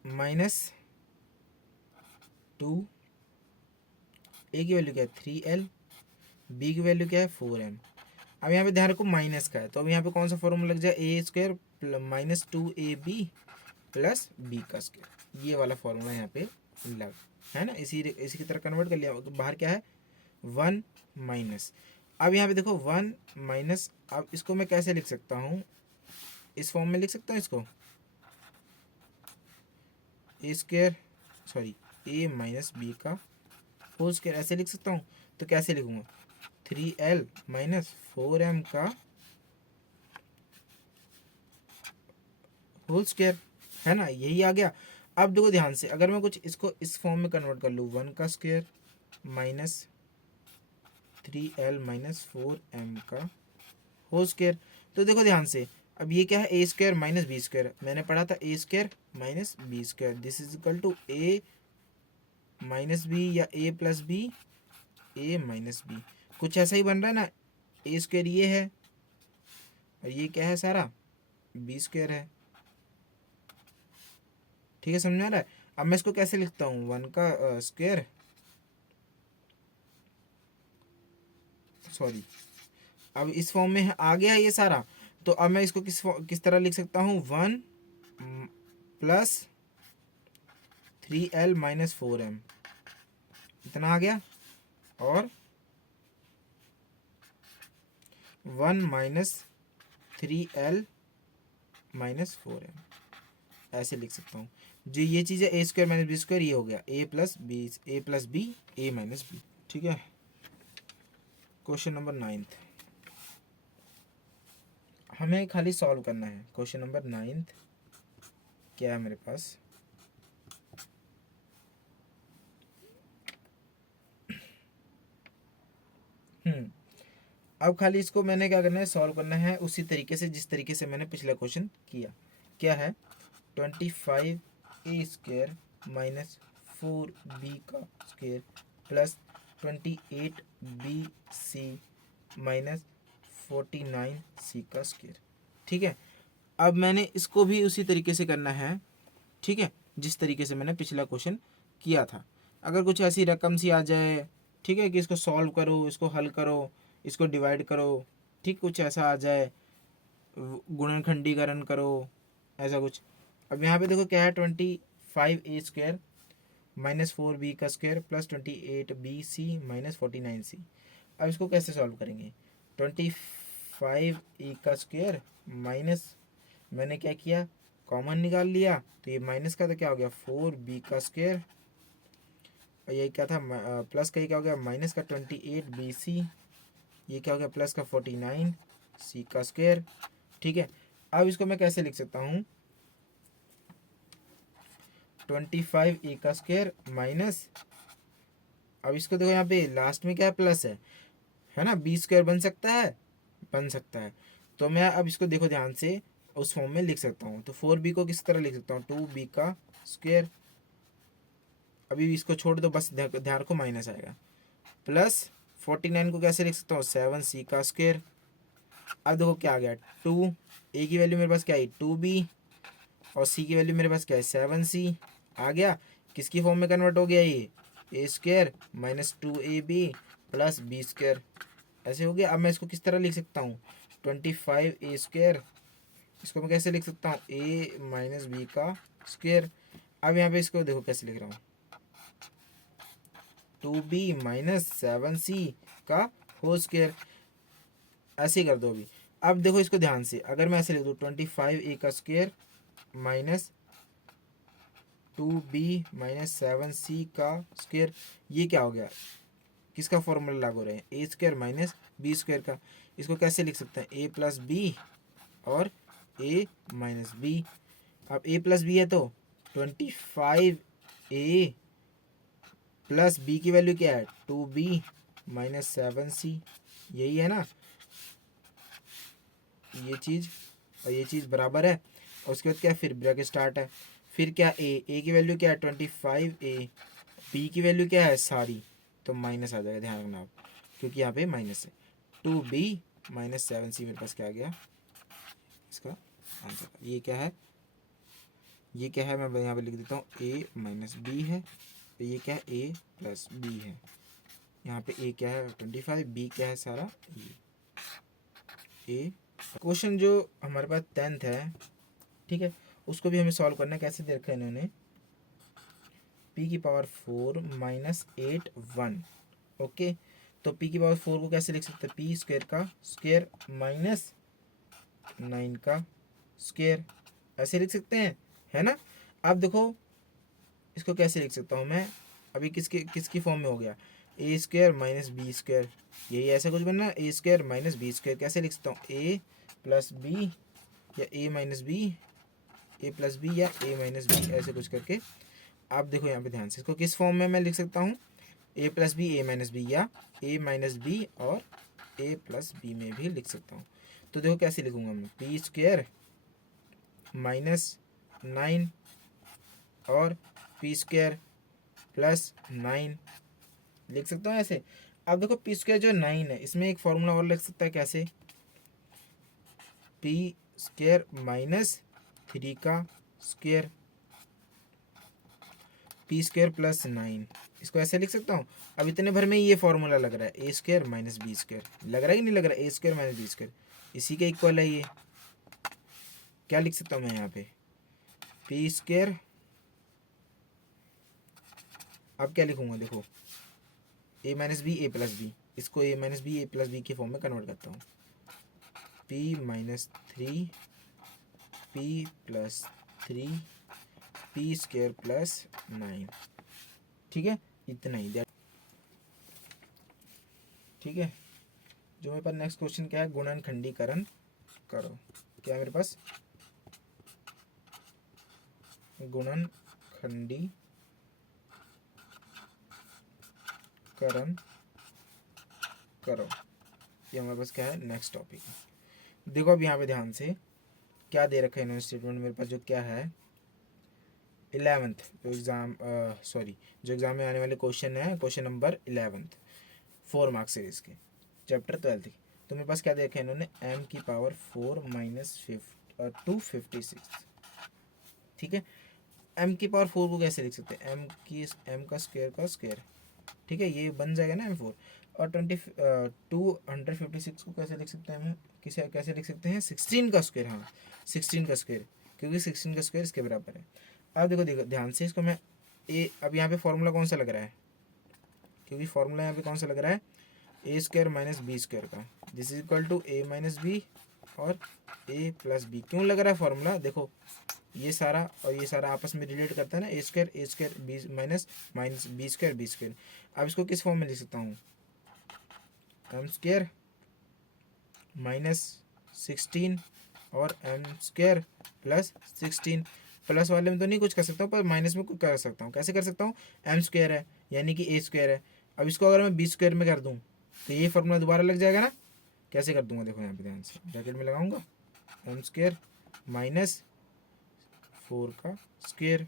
-2, ए की वैल्यू क्या है 3l, बी की वैल्यू क्या है 4m। अब यहाँ पे ध्यान रखो माइनस का है, तो अब यहाँ पे कौन सा फॉर्मूला लग जाए, ए स्क्वायर -2ab प्लस बी का स्क्वायर, ये वाला फॉर्मूला यहाँ पे लग है ना, इसी इसी की तरह कन्वर्ट कर लिया। तो बाहर क्या है 1 माइनस। अब यहाँ पे देखो 1 माइनस, अब इसको मैं कैसे लिख सकता हूँ, इस फॉर्म में लिख सकता हूँ इसको, ए स्क्वायर सॉरी ए माइनस बी का होल स्क्वायर, ऐसे लिख सकता हूँ। तो कैसे लिखूँगा, 3l माइनस 4m का होल स्क्वायर, है ना, यही आ गया। अब देखो ध्यान से, अगर मैं कुछ इसको इस फॉर्म में कन्वर्ट कर लूँ, 1 का square minus 3l minus 4m का होल स्क्वायर। तो देखो ध्यान से, अब ये क्या है, ए स्क्वायर माइनस बी स्क्वायर, मैंने पढ़ा था a square minus B square, this is equal to A minus b या a plus b, a minus b, कुछ ऐसा ही बन रहा है ना। ए स्क्वायर ये है और ये क्या है सारा, बी स्क्वायर है। ठीक है, समझ में आ रहा है। अब मैं इसको कैसे लिखता हूँ, 1 का स्क्वायर, सॉरी, अब इस फॉर्म में आ गया ये सारा। तो अब मैं इसको किस तरह लिख सकता हूँ, 1 प्लस 3l माइनस 4m, इतना आ गया, और 1 माइनस 3l माइनस 4m, ऐसे लिख सकता हूँ। जो ये चीज़ है ए स्क्वायर माइनस बी स्क्वायर, ये हो गया ए plus b a minus B. ठीक है, क्वेश्चन नंबर 9th हमें खाली सॉल्व करना है। क्वेश्चन नंबर 9th क्या है मेरे पास, अब खाली इसको मैंने क्या करना है, सॉल्व करना है उसी तरीके से जिस तरीके से मैंने पिछला क्वेश्चन किया। क्या है, 25a स्क्वायर माइनस 4b का square plus 28bc minus 49c का स्क्वायर। ठीक है, अब मैंने इसको भी उसी तरीके से करना है, ठीक है, जिस तरीके से मैंने पिछला क्वेश्चन किया था। अगर कुछ ऐसी रकम सी आ जाए, ठीक है, कि इसको सॉल्व करो, इसको हल करो, इसको डिवाइड करो, ठीक, कुछ ऐसा आ जाए, गुणनखंडीकरण करो, ऐसा कुछ। अब यहाँ पे देखो क्या है, 25a स्क्वायर माइनस 4b का square plus 28bc minus 49c। अब इसको कैसे सॉल्व करेंगे, 25a का स्क्वायर माइनस, मैंने क्या किया, कॉमन निकाल लिया, तो ये माइनस का तो क्या हो गया 4b का स्क्वायर, और ये क्या था प्लस का, ये क्या हो गया माइनस का 28bc, ये क्या हो गया प्लस का 49c का स्क्वायर। ठीक है, अब इसको मैं कैसे लिख सकता हूँ, 25a का स्क्वायर माइनस, अब इसको देखो यहाँ पे लास्ट में क्या है, प्लस है ना, बी स्क्वायर बन सकता है, बन सकता है। तो मैं अब इसको देखो ध्यान से उस फॉर्म में लिख सकता हूँ। तो 4b को किस तरह लिख सकता हूँ, 2b का स्क्वायर, अभी इसको छोड़ दो, बस ध्यान रखो माइनस आएगा, प्लस 49 को कैसे लिख सकता हूँ, 7c का स्क्वायर। अब देखो क्या आ गया, 2 a की वैल्यू मेरे पास क्या है 2b, और c की वैल्यू मेरे पास क्या है 7c आ गया। किसकी फॉर्म में कन्वर्ट हो गया ये, a square minus 2ab plus b square, ऐसे हो गया। अब मैं इसको किस तरह लिख सकता हूँ, 25a स्क्वायर, इसको मैं कैसे लिख सकता हूँ, a माइनस बी का स्क्वायर। अब यहाँ पे इसको देखो कैसे लिख रहा हूँ, 2b माइनस 7c का होल स्क्वायर, ऐसे ही कर दो अभी। अब देखो इसको ध्यान से, अगर मैं ऐसे लिख दूँ 25a का square minus 2b minus 7c का स्क्वायर, ये क्या हो गया, किसका फॉर्मूला लागू हो रहे हैं, a square minus B square का। इसको कैसे लिख सकते हैं, ए प्लस बी और ए माइनस बी। अब ए प्लस बी है तो 25a प्लस बी की वैल्यू क्या है 2b माइनस 7c, यही है ना ये चीज़, और ये चीज़ बराबर है। और उसके बाद क्या, फिर ब्रैकेट स्टार्ट है, फिर क्या ए की वैल्यू क्या है 25a, बी की वैल्यू क्या है सारी, तो माइनस आ जाएगा, ध्यान रखना आप, क्योंकि यहाँ पे माइनस है। 2b माइनस 7c मेरे पास क्या आ गया इसका आंसर। ये क्या है, ये क्या है, मैं यहाँ पे लिख देता हूँ a माइनस बी है, तो ये क्या है a प्लस बी है। यहाँ पे a क्या है 25, b क्या है सारा a। क्वेश्चन जो हमारे पास 10th है, ठीक है, उसको भी हमें सॉल्व करना है। कैसे दे रखा है इन्होंने, p की पावर 4 माइनस 8 1, ओके। तो p की पावर 4 को कैसे लिख सकते हैं, p स्क्वायर का स्क्वायर माइनस 9 का स्क्वायर, ऐसे लिख सकते हैं, है ना। अब देखो इसको कैसे लिख सकता हूँ मैं, अभी किसकी फॉर्म में हो गया, ए स्क्वायर माइनस बी स्क्वायर, यही ऐसा कुछ बनना है, ए स्क्वायर माइनस बी स्क्वायर। कैसे लिख सकता हूँ, ए प्लस बी या ए माइनस बी, ए प्लस बी या ए माइनस बी, ऐसे कुछ करके। आप देखो यहाँ पे ध्यान से, इसको किस फॉर्म में मैं लिख सकता हूँ, ए plus b, a minus b, या ए माइनस बी और ए प्लस बी में भी लिख सकता हूँ। तो देखो कैसे लिखूंगा मैं, पी स्क्वायर माइनस 9 और पी स्क्वायर प्लस 9 लिख सकता हूँ ऐसे। अब देखो पी स्क्वायर जो 9 है, इसमें एक फॉर्मूला और लिख सकता है कैसे, पी स्क्वायर माइनस 3 का स्क्वायर पी स्क्वायर प्लस 9, इसको ऐसे लिख सकता हूँ। अब इतने भर में ये फॉर्मूला लग रहा है, ए स्क्वायर माइनस बी स्क्वायर, लग रहा है कि नहीं लग रहा है, ए स्क्वायर माइनस बी स्क्वायर इसी के इक्वल है ये। क्या लिख सकता हूँ मैं यहाँ पे, पी स्क्वायर, अब क्या लिखूंगा देखो, ए माइनस बी ए प्लस बी, इसको ए माइनस बी ए प्लस बी के फॉर्म में कन्वर्ट करता हूँ, P minus 3 P plus 3 P square plus 9, ठीक है, इतना ही। ठीक है, जो मेरे पास नेक्स्ट क्वेश्चन क्या है, गुणन खंडीकरण करो। क्या है मेरे पास, गुणन खंडीकरण करो, ये हमारे पास क्या है, नेक्स्ट टॉपिक है। देखो अब यहाँ पे ध्यान से क्या दे रखा है इन्होंने स्टेटमेंट मेरे पास, जो क्या है 11th जो एग्ज़ाम जो एग्ज़ाम में आने वाले क्वेश्चन है, question number 11th 4 marks series के चैप्टर 12 की। तो मेरे पास क्या देखा है इन्होंने, m की पावर 4 माइनस 256, ठीक है। m की पावर 4 को कैसे लिख सकते हैं, m का स्क्वायर, ठीक है, ये बन जाएगा ना m4। और 256 को कैसे लिख सकते हैं हम, कैसे लिख सकते हैं, 16 का स्क्वायर, हाँ 16 का स्क्वायर, क्योंकि 16 का स्क्वायर इसके बराबर है। अब देखो ध्यान से इसको मैं अब यहाँ पे फॉर्मूला कौन सा लग रहा है, क्योंकि फॉर्मूला यहाँ पे कौन सा लग रहा है, ए स्क्वायर माइनस बी स्क्वायर का, this is equal to A minus B और ए प्लस बी। क्यों लग रहा है फॉर्मूला, देखो ये सारा और ये सारा आपस में रिलेट करता है ना, a square b minus B square. अब इसको किस फॉर्म में लिख सकता हूँ, एम स्क्वायर माइनस 16 और एम स्क्वायर प्लस 16। प्लस वाले में तो नहीं कुछ कर सकता हूँ, पर माइनस में कुछ कर सकता हूँ। कैसे कर सकता हूँ, एम स्क्वायर है यानी कि ए स्क्वायर है, अब इसको अगर मैं बी स्क्वायर में कर दूँ तो ये फॉर्मूला दोबारा लग जाएगा ना। कैसे कर दूंगा, देखो यहाँ पे ध्यान से ब्रैकेट में लगाऊंगा, एम स्क्वायर माइनस 4 का स्क्वायर,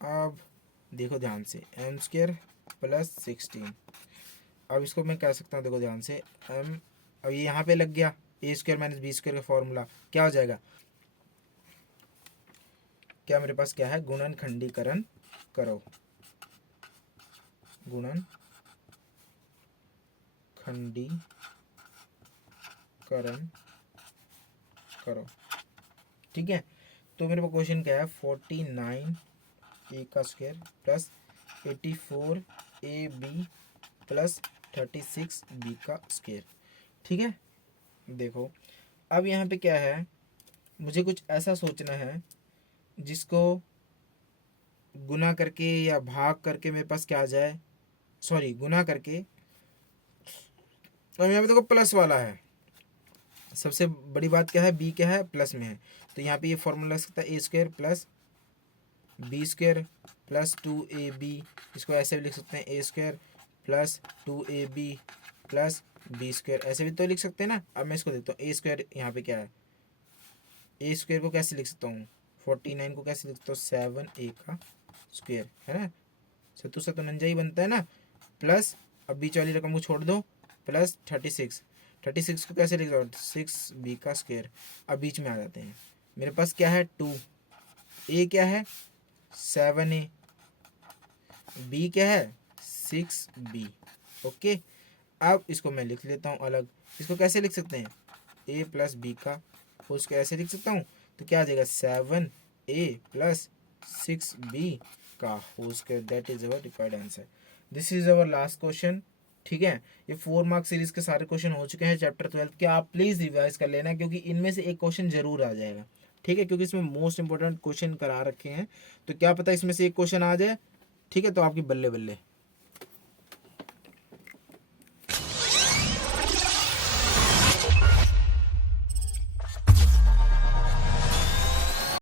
अब देखो ध्यान से एम स्क्वायर प्लस 16। अब इसको मैं कह सकता हूँ, देखो ध्यान से एम, अब ये यहाँ पे लग गया ए स्क्वायर माइनस बी स्क्वायर का फॉर्मूला, क्या हो जाएगा, क्या मेरे पास क्या है, गुणन खंडीकरण करो, गुणन खंडीकरण करो, ठीक है। तो मेरे पास क्वेश्चन क्या है, 49 ए का square plus 84 A B plus 36 B का स्क्वायर, ठीक है। देखो अब यहाँ पे क्या है, मुझे कुछ ऐसा सोचना है जिसको गुना करके या भाग करके मेरे पास क्या आ जाए, सॉरी गुना करके, और यहाँ पे देखो प्लस वाला है, सबसे बड़ी बात क्या है, बी क्या है, प्लस में है, तो यहाँ पे ये फॉर्मूला लग सकता है ए square plus b square plus 2ab, इसको ऐसे भी लिख सकते हैं a square plus 2ab plus b square, ऐसे भी तो लिख सकते हैं ना। अब मैं इसको देखता हूँ, ए स्क्वायर यहाँ पे क्या है, ए स्क्वायर को कैसे लिख सकता हूँ, 49 को कैसे लिख सकता हूँ, 7a का स्क्वायर, है ना, सत्तू सत्तुनंजा ही बनता है ना, प्लस अब बीच वाली रकम को छोड़ दो, प्लस 36 को कैसे लिख सकता हूँ, 6b का स्क्वायर। अब बीच में आ जाते हैं, मेरे पास क्या है 2, ए क्या है 7a, बी क्या है 6b, ओके। अब इसको मैं लिख लेता हूँ अलग, इसको कैसे लिख सकते हैं, a प्लस बी का उसको ऐसे लिख सकता हूँ, तो क्या आ जाएगा 7a प्लस 6b का whole square, that is our required answer. This is our last question, ठीक है। ये 4 मार्क सीरीज के सारे क्वेश्चन हो चुके हैं चैप्टर 12 के, आप प्लीज़ रिवाइज कर लेना क्योंकि इनमें से एक क्वेश्चन जरूर आ जाएगा, ठीक है, क्योंकि इसमें मोस्ट इंपॉर्टेंट क्वेश्चन करा रखे हैं, तो क्या पता इसमें से एक क्वेश्चन आ जाए, ठीक है, तो आपकी बल्ले बल्ले।